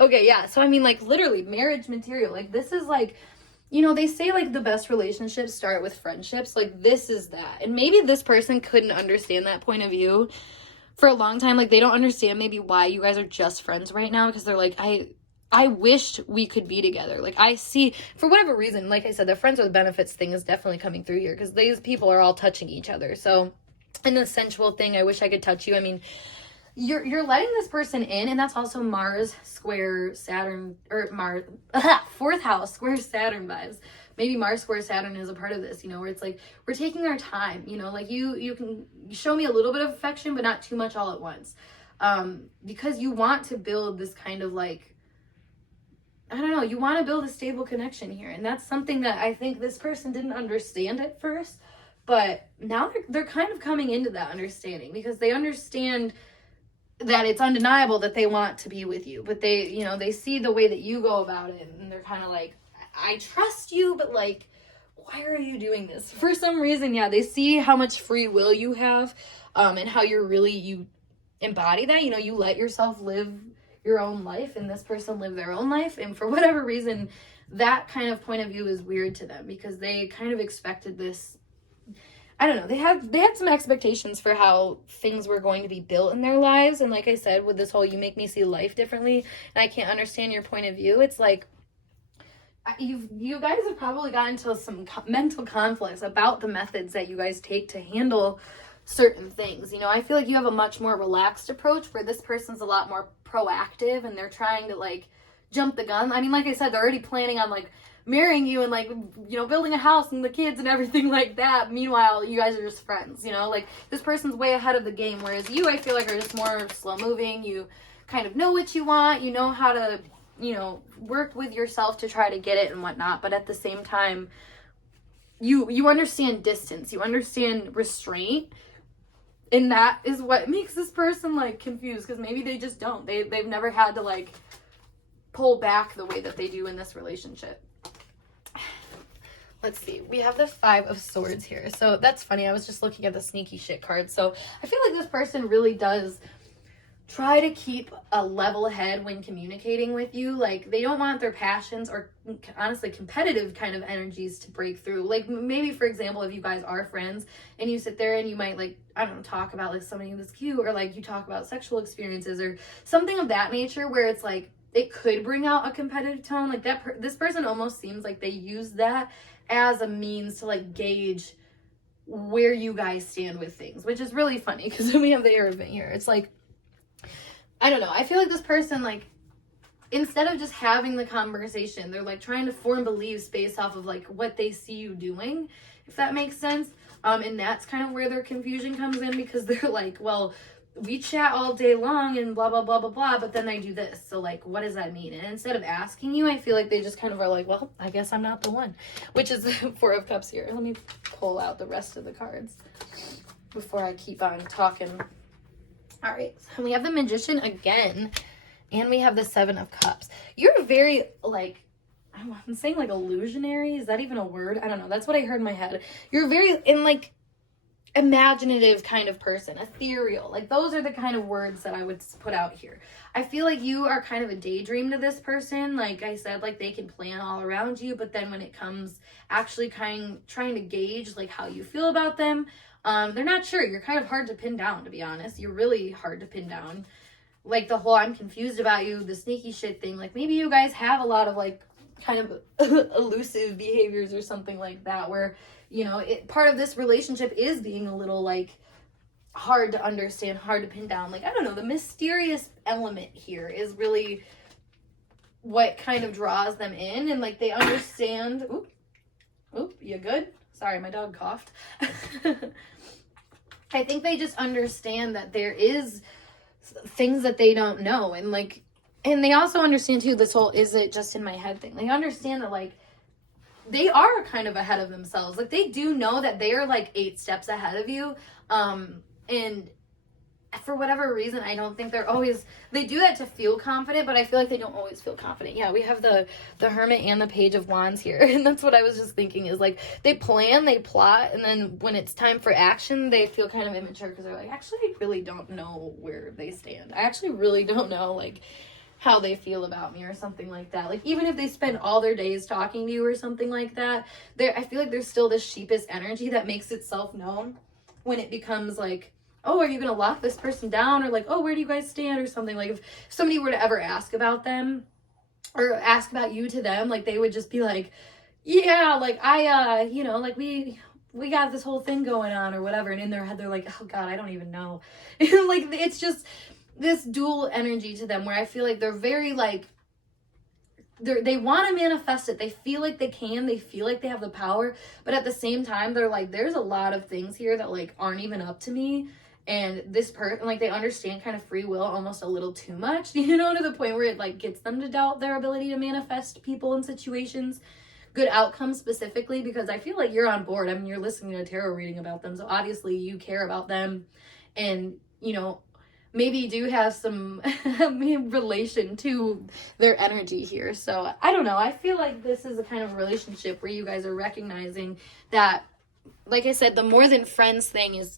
Okay, yeah. So I mean, like, literally marriage material. Like, this is like, you know, they say like the best relationships start with friendships. Like, this is that. And maybe this person couldn't understand that point of view for a long time. Like, they don't understand maybe why you guys are just friends right now, because they're like, I wished we could be together. Like, I see, for whatever reason, like I said, the friends with benefits thing is definitely coming through here because these people are all touching each other. So, in the sensual thing, I wish I could touch you. I mean, you're letting this person in, and that's also Mars square Saturn, or Mars, fourth house square Saturn vibes. Maybe Mars square Saturn is a part of this, you know, where it's like, we're taking our time, you know, like you can show me a little bit of affection, but not too much all at once. Because you want to build this kind of like, I don't know, you want to build a stable connection here. And that's something that I think this person didn't understand at first, but now they're kind of coming into that understanding because they understand that it's undeniable that they want to be with you, but they, you know, they see the way that you go about it and they're kind of like, I trust you, but like, why are you doing this? For some reason, yeah, they see how much free will you have, and how you embody that, you know, you let yourself live your own life and this person live their own life. And for whatever reason, that kind of point of view is weird to them because they kind of expected this. I don't know. They had some expectations for how things were going to be built in their lives. And like I said, with this whole, you make me see life differently and I can't understand your point of view. It's like, you guys have probably gotten into some mental conflicts about the methods that you guys take to handle certain things. You know, I feel like you have a much more relaxed approach where this person's a lot more proactive and they're trying to like jump the gun. I mean, like I said, they're already planning on like marrying you and like, you know, building a house and the kids and everything like that. Meanwhile, you guys are just friends, you know, like this person's way ahead of the game. Whereas you, I feel like, are just more slow moving. You kind of know what you want. You know how to, you know, work with yourself to try to get it and whatnot. But at the same time, you understand distance. You understand restraint. And that is what makes this person like confused because maybe they just don't. They've never had to like pull back the way that they do in this relationship. Let's see. We have the 5 of Swords here. So that's funny. I was just looking at the sneaky shit card. So I feel like this person really does try to keep a level head when communicating with you. Like, they don't want their passions or honestly competitive kind of energies to break through. Like, maybe, for example, if you guys are friends and you sit there and you might, like, I don't know, talk about like somebody that's cute, or like you talk about sexual experiences or something of that nature, where it's like it could bring out a competitive tone. Like, this person almost seems like they use that as a means to like gauge where you guys stand with things, which is really funny because we have the arrogant here. It's like, I don't know. I feel like this person, like, instead of just having the conversation, they're like trying to form beliefs based off of like what they see you doing, if that makes sense. And that's kind of where their confusion comes in, because they're like, well, we chat all day long and blah, blah, blah, blah, blah, but then I do this. So like, what does that mean? And instead of asking you, I feel like they just kind of are like, well, I guess I'm not the one, which is 4 of Cups here. Let me pull out the rest of the cards before I keep on talking. All right, so we have the Magician again, and we have the 7 of Cups. You're very, like, I'm saying like illusionary. Is that even a word? I don't know. That's what I heard in my head. You're very, like, imaginative kind of person, ethereal. Like, those are the kind of words that I would put out here. I feel like you are kind of a daydream to this person. Like I said, like, they can plan all around you, but then when it comes actually trying to gauge like how you feel about them, they're not sure. You're kind of hard to pin down, to be honest. You're really hard to pin down. Like, the whole I'm confused about you, the sneaky shit thing. Like, maybe you guys have a lot of like kind of elusive behaviors or something like that, where, you know, part of this relationship is being a little like hard to understand, hard to pin down. Like, I don't know, the mysterious element here is really what kind of draws them in, and like they understand. Oop, you good? Sorry, my dog coughed. I think they just understand that there is things that they don't know, and like, and they also understand too, this whole is it just in my head thing. They understand that like they are kind of ahead of themselves. Like, they do know that they are like 8 steps ahead of you. And for whatever reason, I don't think they do that to feel confident, but I feel like they don't always feel confident. Yeah, we have the Hermit and the Page of Wands here. And that's what I was just thinking, is like they plan, they plot, and then when it's time for action, they feel kind of immature because they're like, actually, I really don't know where they stand. I actually really don't know like how they feel about me or something like that. Like, even if they spend all their days talking to you or something like that, I feel like there's still this sheepish energy that makes itself known when it becomes like, oh, are you going to lock this person down? Or like, oh, where do you guys stand? Or something. Like, if somebody were to ever ask about them or ask about you to them, like, they would just be like, yeah, like, you know, like, we got this whole thing going on or whatever. And in their head, they're like, oh God, I don't even know. Like, it's just this dual energy to them, where I feel like they're very like, they want to manifest it. They feel like they can. They feel like they have the power. But at the same time, they're like, there's a lot of things here that like aren't even up to me. And this person, like, they understand kind of free will almost a little too much, you know, to the point where it like gets them to doubt their ability to manifest people and situations, good outcomes specifically, because I feel like you're on board. I mean, you're listening to a tarot reading about them, so obviously you care about them, and, you know, maybe you do have some relation to their energy here. So I don't know. I feel like this is a kind of relationship where you guys are recognizing that, like I said, the more than friends thing is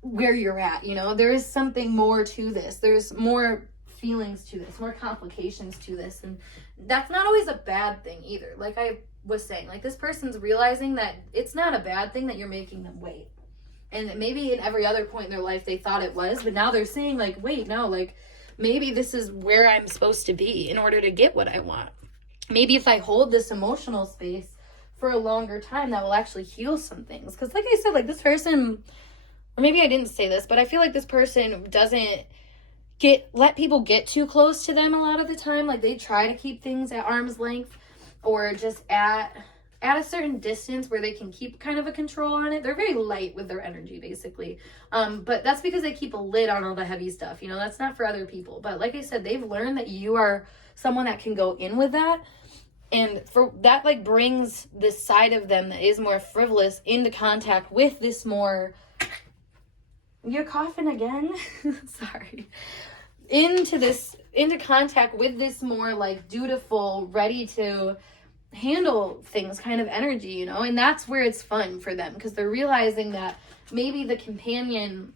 where you're at. You know, there is something more to this. There's more feelings to this, more complications to this. And that's not always a bad thing either. Like I was saying, like, this person's realizing that it's not a bad thing that you're making them wait. And maybe in every other point in their life they thought it was, but now they're saying like, wait, no, like, maybe this is where I'm supposed to be in order to get what I want. Maybe if I hold this emotional space for a longer time, that will actually heal some things. Because like I said, like, this person, or maybe I didn't say this, but I feel like this person doesn't let people get too close to them a lot of the time. Like, they try to keep things at arm's length, or just at a certain distance where they can keep kind of a control on it. They're very light with their energy, basically. But that's because they keep a lid on all the heavy stuff. You know, that's not for other people. But like I said, they've learned that you are someone that can go in with that. And for that, like, brings this side of them that is more frivolous into contact with this more... You're coughing again? Sorry. Into contact with this more, like, dutiful, ready to handle things kind of energy, you know? And that's where it's fun for them, because they're realizing that maybe the companion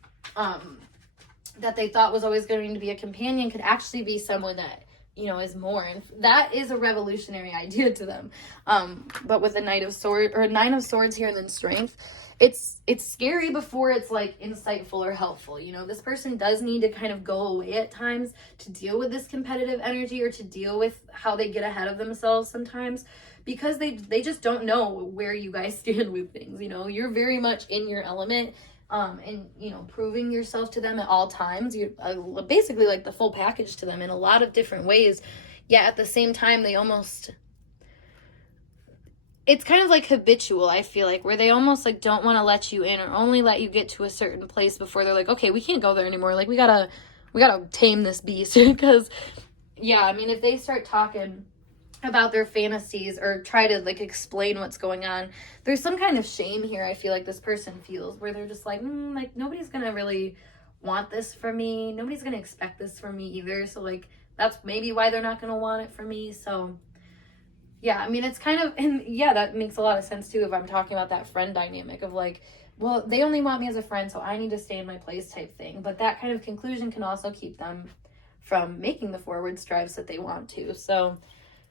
that they thought was always going to be a companion could actually be someone that, you know, is more. And that is a revolutionary idea to them. But with the Nine of Swords here and then Strength, it's scary before it's like insightful or helpful. You know, this person does need to kind of go away at times to deal with this competitive energy, or to deal with how they get ahead of themselves sometimes, because they just don't know where you guys stand with things. You know, you're very much in your element, and, you know, proving yourself to them at all times. You're basically like the full package to them in a lot of different ways. Yet at the same time, it's kind of like habitual, I feel like, where they almost like don't want to let you in, or only let you get to a certain place before they're like, okay, we can't go there anymore. Like, we gotta tame this beast. Because, yeah, I mean, if they start talking about their fantasies or try to like explain what's going on, there's some kind of shame here, I feel like this person feels, where they're just like, like, nobody's gonna really want this from me, nobody's gonna expect this from me either, so like that's maybe why they're not gonna want it from me. So yeah, I mean, it's kind of, and yeah, that makes a lot of sense too if I'm talking about that friend dynamic of like, well, they only want me as a friend, so I need to stay in my place type thing. But that kind of conclusion can also keep them from making the forward strides that they want to. So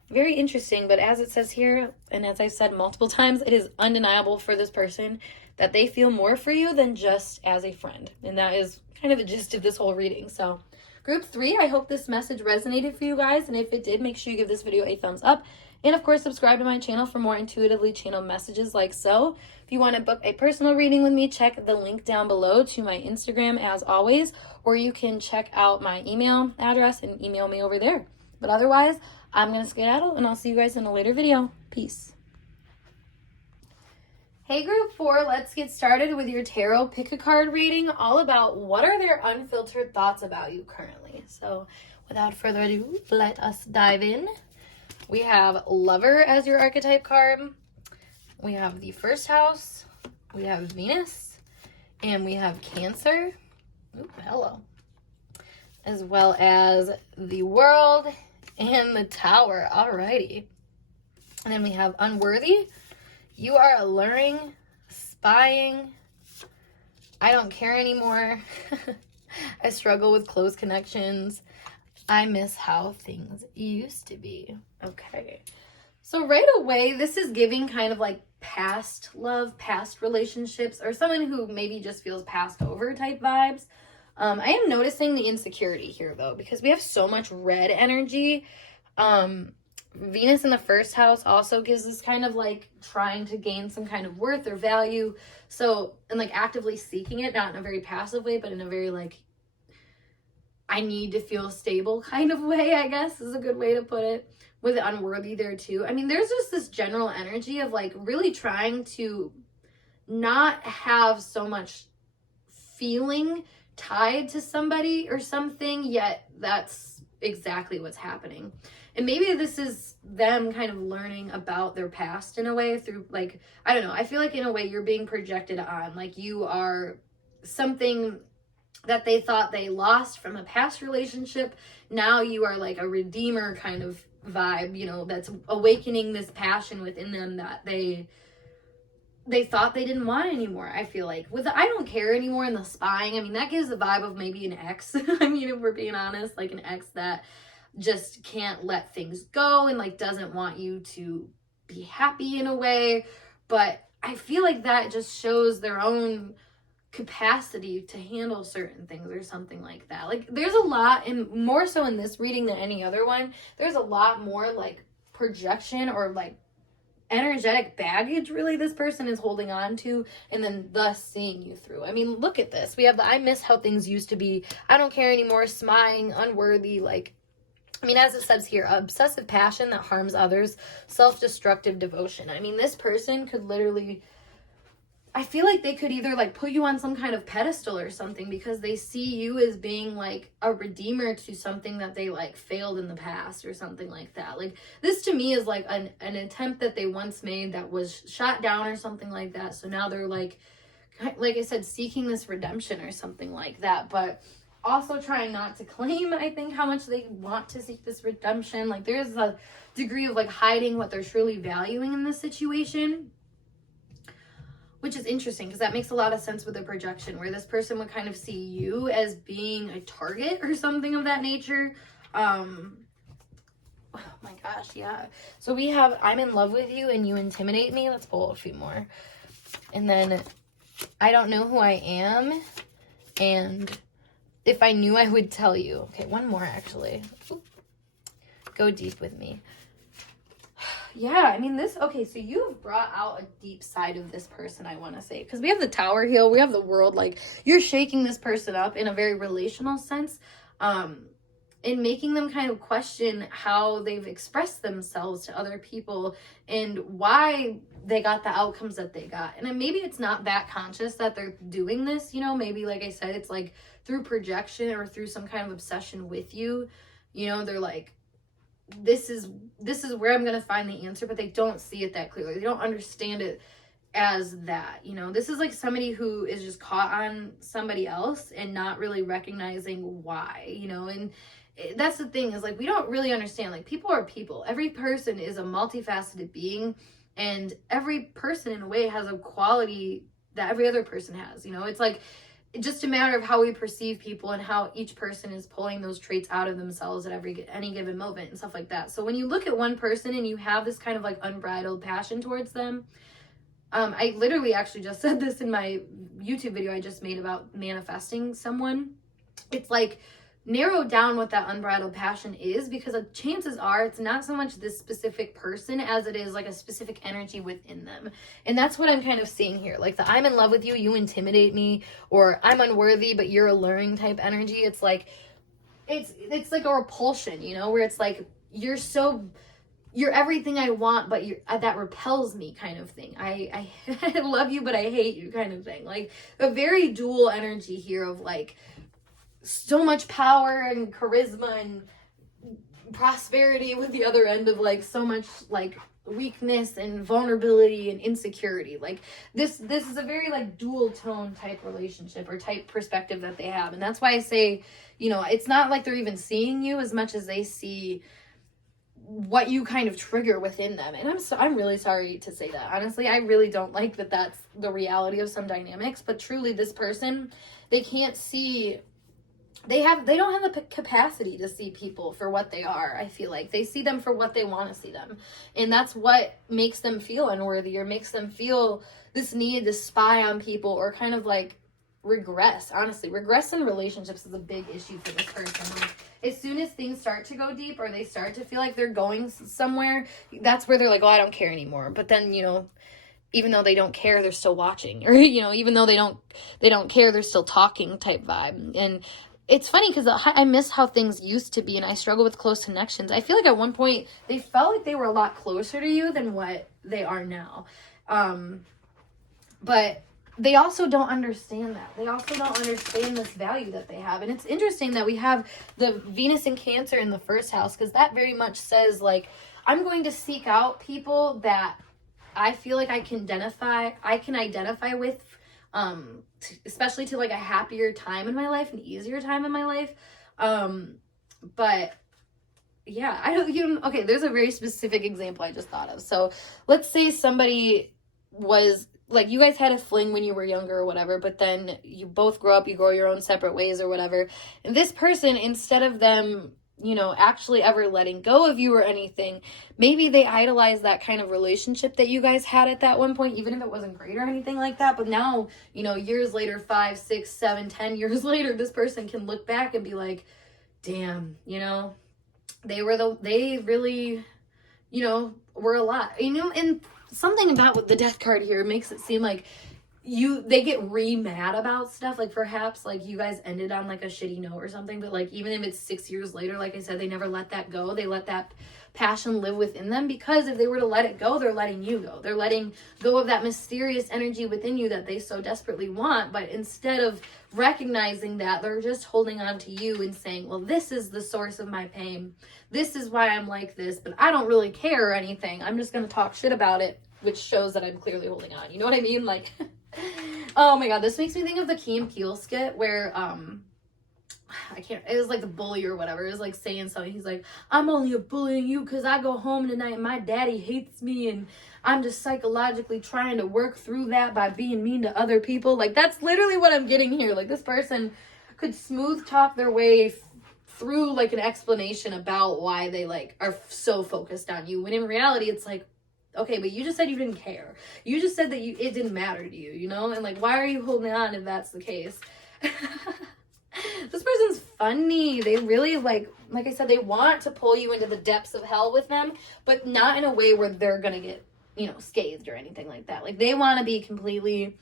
very interesting. But as it says here, and as I've said multiple times, it is undeniable for this person that they feel more for you than just as a friend. And that is kind of the gist of this whole reading. So group 3, I hope this message resonated for you guys. And if it did, make sure you give this video a thumbs up. And of course, subscribe to my channel for more intuitively channeled messages like so. If you want to book a personal reading with me, check the link down below to my Instagram as always, or you can check out my email address and email me over there. But otherwise, I'm going to skedaddle, and I'll see you guys in a later video. Peace. Hey group 4, let's get started with your tarot pick a card reading, all about what are their unfiltered thoughts about you currently. So without further ado, let us dive in. We have Lover as your archetype card. We have the first house. We have Venus. And we have Cancer. Ooh, hello. As well as the World and the Tower. Alrighty. And then we have Unworthy. You are alluring, spying. I don't care anymore. I struggle with close connections. I miss how things used to be. Okay. So right away, this is giving kind of like past love, past relationships, or someone who maybe just feels passed over type vibes. I am noticing the insecurity here though, because we have so much red energy. Venus in the first house also gives this kind of like trying to gain some kind of worth or value. So, and like actively seeking it, not in a very passive way, but in a very like, I need to feel stable kind of way, I guess is a good way to put it, with Unworthy there too. I mean, there's just this general energy of like really trying to not have so much feeling tied to somebody or something, yet that's exactly what's happening. And maybe this is them kind of learning about their past in a way through like, I don't know, I feel like in a way you're being projected on, like you are something that they thought they lost from a past relationship. Now you are like a redeemer kind of vibe, you know, that's awakening this passion within them that they thought they didn't want anymore. I feel like with the I don't care anymore and the spying, I mean, that gives the vibe of maybe an ex. I mean, if we're being honest, like an ex that just can't let things go and like doesn't want you to be happy in a way. But I feel like that just shows their own capacity to handle certain things or something like that. Like there's a lot, and more so in this reading than any other one, there's a lot more like projection or like energetic baggage really this person is holding on to, and then thus seeing you through. I mean, look at this. We have the I miss how things used to be, I don't care anymore, spying, unworthy, like, I mean, as it says here, obsessive passion that harms others, self-destructive devotion. I mean, this person could literally, I feel like they could either like put you on some kind of pedestal or something because they see you as being like a redeemer to something that they like failed in the past or something like that. Like this to me is like an attempt that they once made that was shot down or something like that. So now they're like I said, seeking this redemption or something like that. But also trying not to claim, I think, how much they want to seek this redemption. Like there's a degree of like hiding what they're truly valuing in this situation. which is interesting because that makes a lot of sense with the projection, where this person would kind of see you as being a target or something of that nature. Oh my gosh, yeah. So we have, I'm in love with you and you intimidate me. Let's pull a few more. And then, I don't know who I am, and if I knew, I would tell you. Okay, one more actually. Ooh. Go deep with me. Yeah, I mean, this, okay, so you've brought out a deep side of this person, I want to say. Because we have the Tower heel, we have the World, like, you're shaking this person up in a very relational sense. And making them kind of question how they've expressed themselves to other people and why they got the outcomes that they got. And then maybe it's not that conscious that they're doing this, you know, maybe, like I said, it's like through projection or through some kind of obsession with you, you know, they're like, this is where I'm going to find the answer, but they don't see it that clearly. They don't understand it as that, you know. This is like somebody who is just caught on somebody else and not really recognizing why, you know. And that's the thing, is like, we don't really understand, like, people are people. Every person is a multifaceted being, and every person in a way has a quality that every other person has, you know. It's like, it's just a matter of how we perceive people and how each person is pulling those traits out of themselves at any given moment and stuff like that. So when you look at one person and you have this kind of like unbridled passion towards them, I literally actually just said this in my YouTube video I just made about manifesting someone. It's like, narrow down what that unbridled passion is, because chances are it's not so much this specific person as it is like a specific energy within them. And that's what I'm kind of seeing here. Like the I'm in love with you, you intimidate me, or I'm unworthy, but you're alluring type energy. It's like, it's like a repulsion, you know, where it's like, you're everything I want, but that repels me kind of thing. I love you, but I hate you kind of thing. Like a very dual energy here of like, so much power and charisma and prosperity, with the other end of like so much like weakness and vulnerability and insecurity. Like this is a very like dual tone type relationship or type perspective that they have. And that's why I say, you know, it's not like they're even seeing you as much as they see what you kind of trigger within them. And I'm really sorry to say that. Honestly, I really don't like that that's the reality of some dynamics, but truly this person, they can't see, they don't have the capacity to see people for what they are. I feel like they see them for what they want to see them, and that's what makes them feel unworthy, or makes them feel this need to spy on people, or kind of like regress. Honestly, regress in relationships is a big issue for this person. Like, as soon as things start to go deep, or they start to feel like they're going somewhere, that's where they're like, oh, I don't care anymore. But then, you know, even though they don't care, they're still watching, or, you know, even though they don't care, they're still talking type vibe. And it's funny because I miss how things used to be, and I struggle with close connections. I feel like at one point they felt like they were a lot closer to you than what they are now. But they also don't understand that. They also don't understand this value that they have. And it's interesting that we have the Venus in Cancer in the first house, because that very much says, like, I'm going to seek out people that I feel like I can identify with, especially to like a happier time in my life, an easier time in my life. But yeah, okay, there's a very specific example I just thought of. So let's say somebody was like, you guys had a fling when you were younger or whatever, but then you both grow up, you go your own separate ways or whatever. And this person, instead of them, you know, actually ever letting go of you or anything, maybe they idolize that kind of relationship that you guys had at that one point, even if it wasn't great or anything like that. But now, you know, years later, 5, 6, 7, 10 years later, this person can look back and be like, damn, you know, they really, you know, were a lot, you know. And something about with the death card here makes it seem like they get mad about stuff, like perhaps like you guys ended on like a shitty note or something, but like even if it's 6 years later, like I said, they never let that go. They let that passion live within them, because if they were to let it go, they're letting you go. They're letting go of that mysterious energy within you that they so desperately want. But instead of recognizing that, they're just holding on to you and saying, well, this is the source of my pain, this is why I'm like this, but I don't really care or anything, I'm just gonna talk shit about it, which shows that I'm clearly holding on. You know what I mean? Like, oh my god, this makes me think of the Key and Peele skit where it was like the bully or whatever. It was like saying something. He's like, I'm only bullying you because I go home tonight and my daddy hates me and I'm just psychologically trying to work through that by being mean to other people. Like, that's literally what I'm getting here. Like, this person could smooth talk their way through like an explanation about why they like are so focused on you, when in reality it's like, okay, but you just said you didn't care. You just said that it didn't matter to you, you know? And like, why are you holding on if that's the case? This person's funny. They really like I said, they want to pull you into the depths of hell with them, but not in a way where they're gonna get, scathed or anything like that. Like, they want to be completely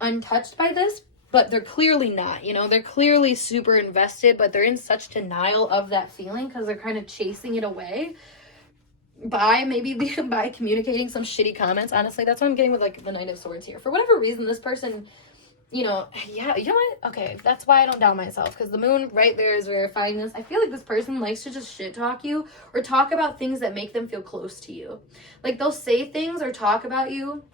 untouched by this, but they're clearly not, they're clearly super invested, but they're in such denial of that feeling because they're kind of chasing it away by communicating some shitty comments. Honestly, that's what I'm getting with like the Knight of Swords here. For whatever reason, this person, you know what? Okay, that's why I don't doubt myself, because the moon right there is verifying this. I feel like this person likes to just shit talk you or talk about things that make them feel close to you. Like, they'll say things or talk about you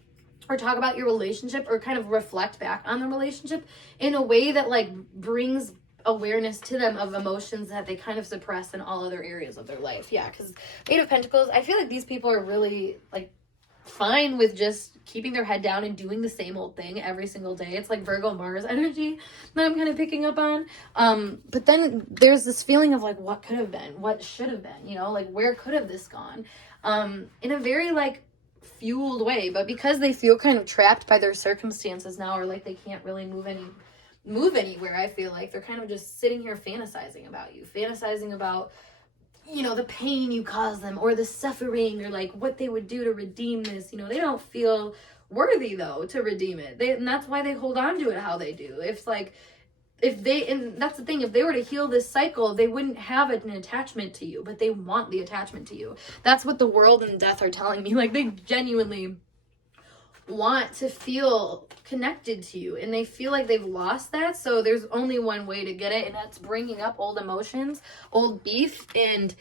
or talk about your relationship or kind of reflect back on the relationship in a way that like brings awareness to them of emotions that they kind of suppress in all other areas of their life. Yeah, because Eight of Pentacles, I feel like these people are really like fine with just keeping their head down and doing the same old thing every single day. It's like Virgo Mars energy that I'm kind of picking up on. But then there's this feeling of like, what could have been, what should have been, like, where could have this gone? In a very like fueled way, but because they feel kind of trapped by their circumstances now, or like they can't really move anywhere, I feel like they're kind of just sitting here fantasizing about you, fantasizing about the pain you cause them or the suffering or like what they would do to redeem this. They don't feel worthy though to redeem it. And that's why they hold on to it how they do. It's like, and that's the thing, if they were to heal this cycle, they wouldn't have an attachment to you, but they want the attachment to you. That's what the world and death are telling me. Like, they genuinely want to feel connected to you, and they feel like they've lost that. So there's only one way to get it, and that's bringing up old emotions, old beef, and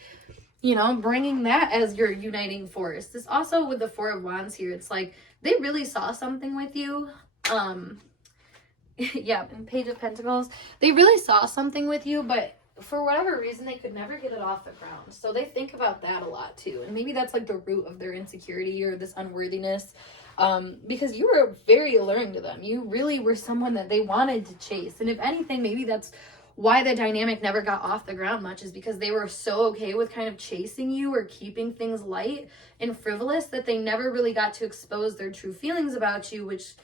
bringing that as your uniting force. This also with the Four of Wands here, it's like they really saw something with you. Yeah, and Page of Pentacles, they really saw something with you, but for whatever reason they could never get it off the ground. So they think about that a lot too, and maybe that's like the root of their insecurity or this unworthiness. Because you were very alluring to them. You really were someone that they wanted to chase. And if anything, maybe that's why the dynamic never got off the ground much, is because they were so okay with kind of chasing you or keeping things light and frivolous that they never really got to expose their true feelings about you, which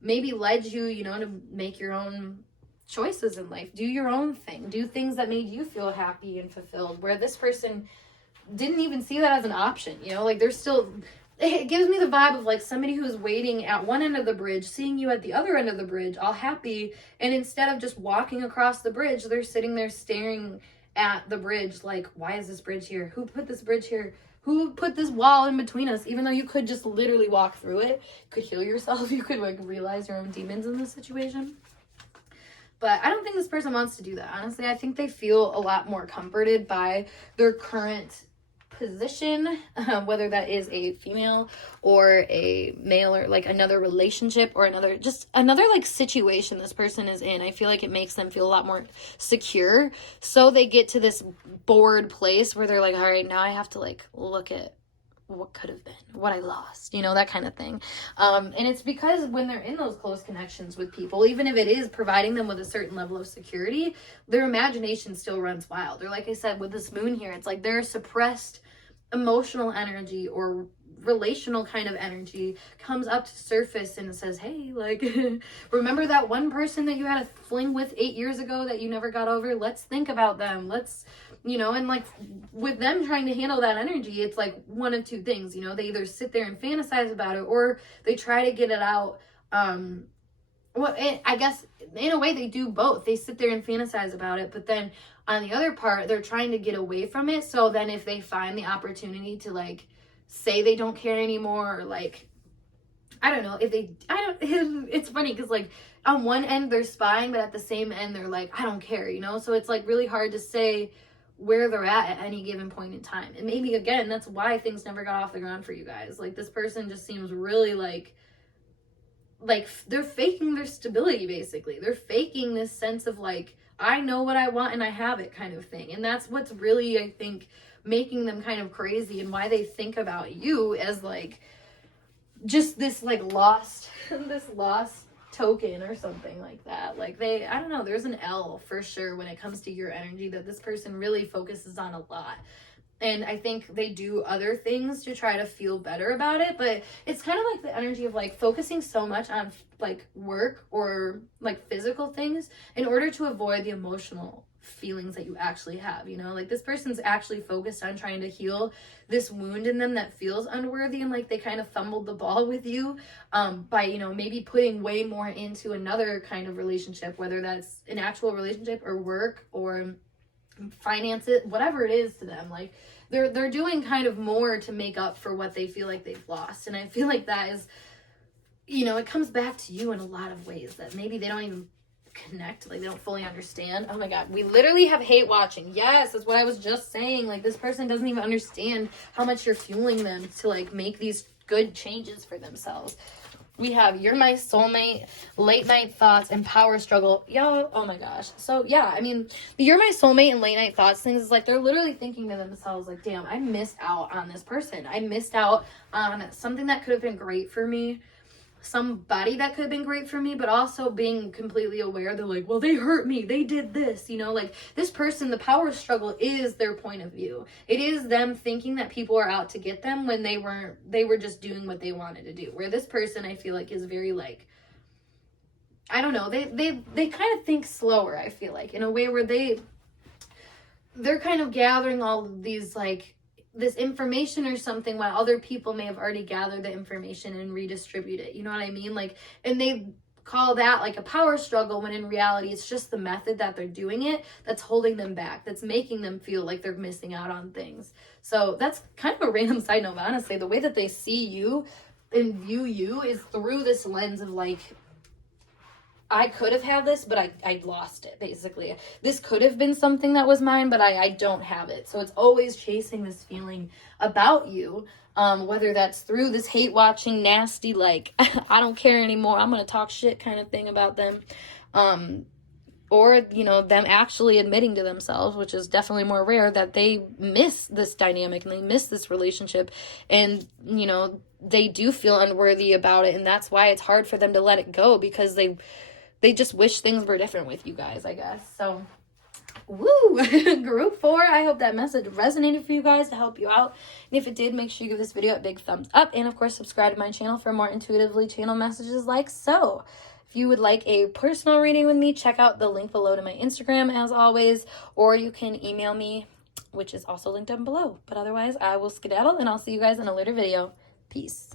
maybe led you, to make your own choices in life. Do your own thing. Do things that made you feel happy and fulfilled, where this person didn't even see that as an option. Like, they're still... It gives me the vibe of like somebody who's waiting at one end of the bridge, seeing you at the other end of the bridge, all happy, and instead of just walking across the bridge, they're sitting there staring at the bridge like, why is this bridge here? Who put this bridge here? Who put this wall in between us? Even though you could just literally walk through it, you could heal yourself, you could like realize your own demons in this situation. But I don't think this person wants to do that. Honestly, I think they feel a lot more comforted by their current position, whether that is a female or a male, or like another relationship or another like situation this person is in. I feel like it makes them feel a lot more secure. So they get to this bored place where they're like, all right, now I have to like look at what could have been, what I lost, that kind of thing. And it's because when they're in those close connections with people, even if it is providing them with a certain level of security, their imagination still runs wild. Or like I said, with this moon here, it's like their suppressed emotional energy or relational kind of energy comes up to surface and says, hey, like, remember that one person that you had a fling with 8 years ago that you never got over? Let's think about them. Let's, and like with them trying to handle that energy, it's like one of two things, they either sit there and fantasize about it, or they try to get it out. I guess in a way they do both. They sit there and fantasize about it, but then on the other part, they're trying to get away from it. So then if they find the opportunity to like say they don't care anymore, or like, I don't know, it's funny because like on one end they're spying, but at the same end they're like, I don't care, So it's like really hard to say where they're at any given point in time. And maybe again, that's why things never got off the ground for you guys. Like, this person just seems really like they're faking their stability, basically. They're faking this sense of like I know what I want and I have it kind of thing. And that's what's really, I think, making them kind of crazy, and why they think about you as like just this like lost this lost token or something like that. Like I don't know, there's an L for sure when it comes to your energy that this person really focuses on a lot. And I think they do other things to try to feel better about it, but it's kind of like the energy of like focusing so much on like work or like physical things in order to avoid the emotional feelings that you actually have, you know? Like this person's actually focused on trying to heal this wound in them that feels unworthy, and like they kind of fumbled the ball with you by, you know, maybe putting way more into another kind of relationship, whether that's an actual relationship or work or finance it, whatever it is to them. Like they're doing kind of more to make up for what they feel like they've lost. And I feel like that is, you know, it comes back to you in a lot of ways that maybe they don't even connect, like they don't fully understand. Oh my god, we literally have hate watching. Yes, that's what I was just saying. Like this person doesn't even understand how much you're fueling them to like make these good changes for themselves. We have You're My Soulmate, Late Night Thoughts, and Power Struggle. Yo, oh my gosh. So yeah, I mean, the You're My Soulmate and Late Night Thoughts things is like they're literally thinking to themselves like, damn, I missed out on this person. I missed out on something that could have been great for me. Somebody that could have been great for me, but also being completely aware they're like, well, they hurt me, they did this, you know? Like this person, the power struggle is their point of view. It is them thinking that people are out to get them when they weren't. They were just doing what they wanted to do. Where this person, I feel like, is very like, I don't know, they kind of think slower, I feel like, in a way where they're kind of gathering all of these like this information or something while other people may have already gathered the information and redistribute it. You know what I mean? Like, and they call that like a power struggle when in reality it's just the method that they're doing it that's holding them back, that's making them feel like they're missing out on things. So that's kind of a random side note, but honestly, the way that they see you and view you is through this lens of like, I could have had this, but I lost it, basically. This could have been something that was mine, but I don't have it. So it's always chasing this feeling about you, whether that's through this hate-watching, nasty, like, I don't care anymore, I'm going to talk shit kind of thing about them, or, you know, them actually admitting to themselves, which is definitely more rare, that they miss this dynamic and they miss this relationship, and, you know, they do feel unworthy about it, and that's why it's hard for them to let it go, because they just wish things were different with you guys, I guess. So, woo! Group 4, I hope that message resonated for you guys to help you out. And if it did, make sure you give this video a big thumbs up. And, of course, subscribe to my channel for more intuitively channeled messages like so. If you would like a personal reading with me, check out the link below to my Instagram, as always. Or you can email me, which is also linked down below. But otherwise, I will skedaddle, and I'll see you guys in a later video. Peace.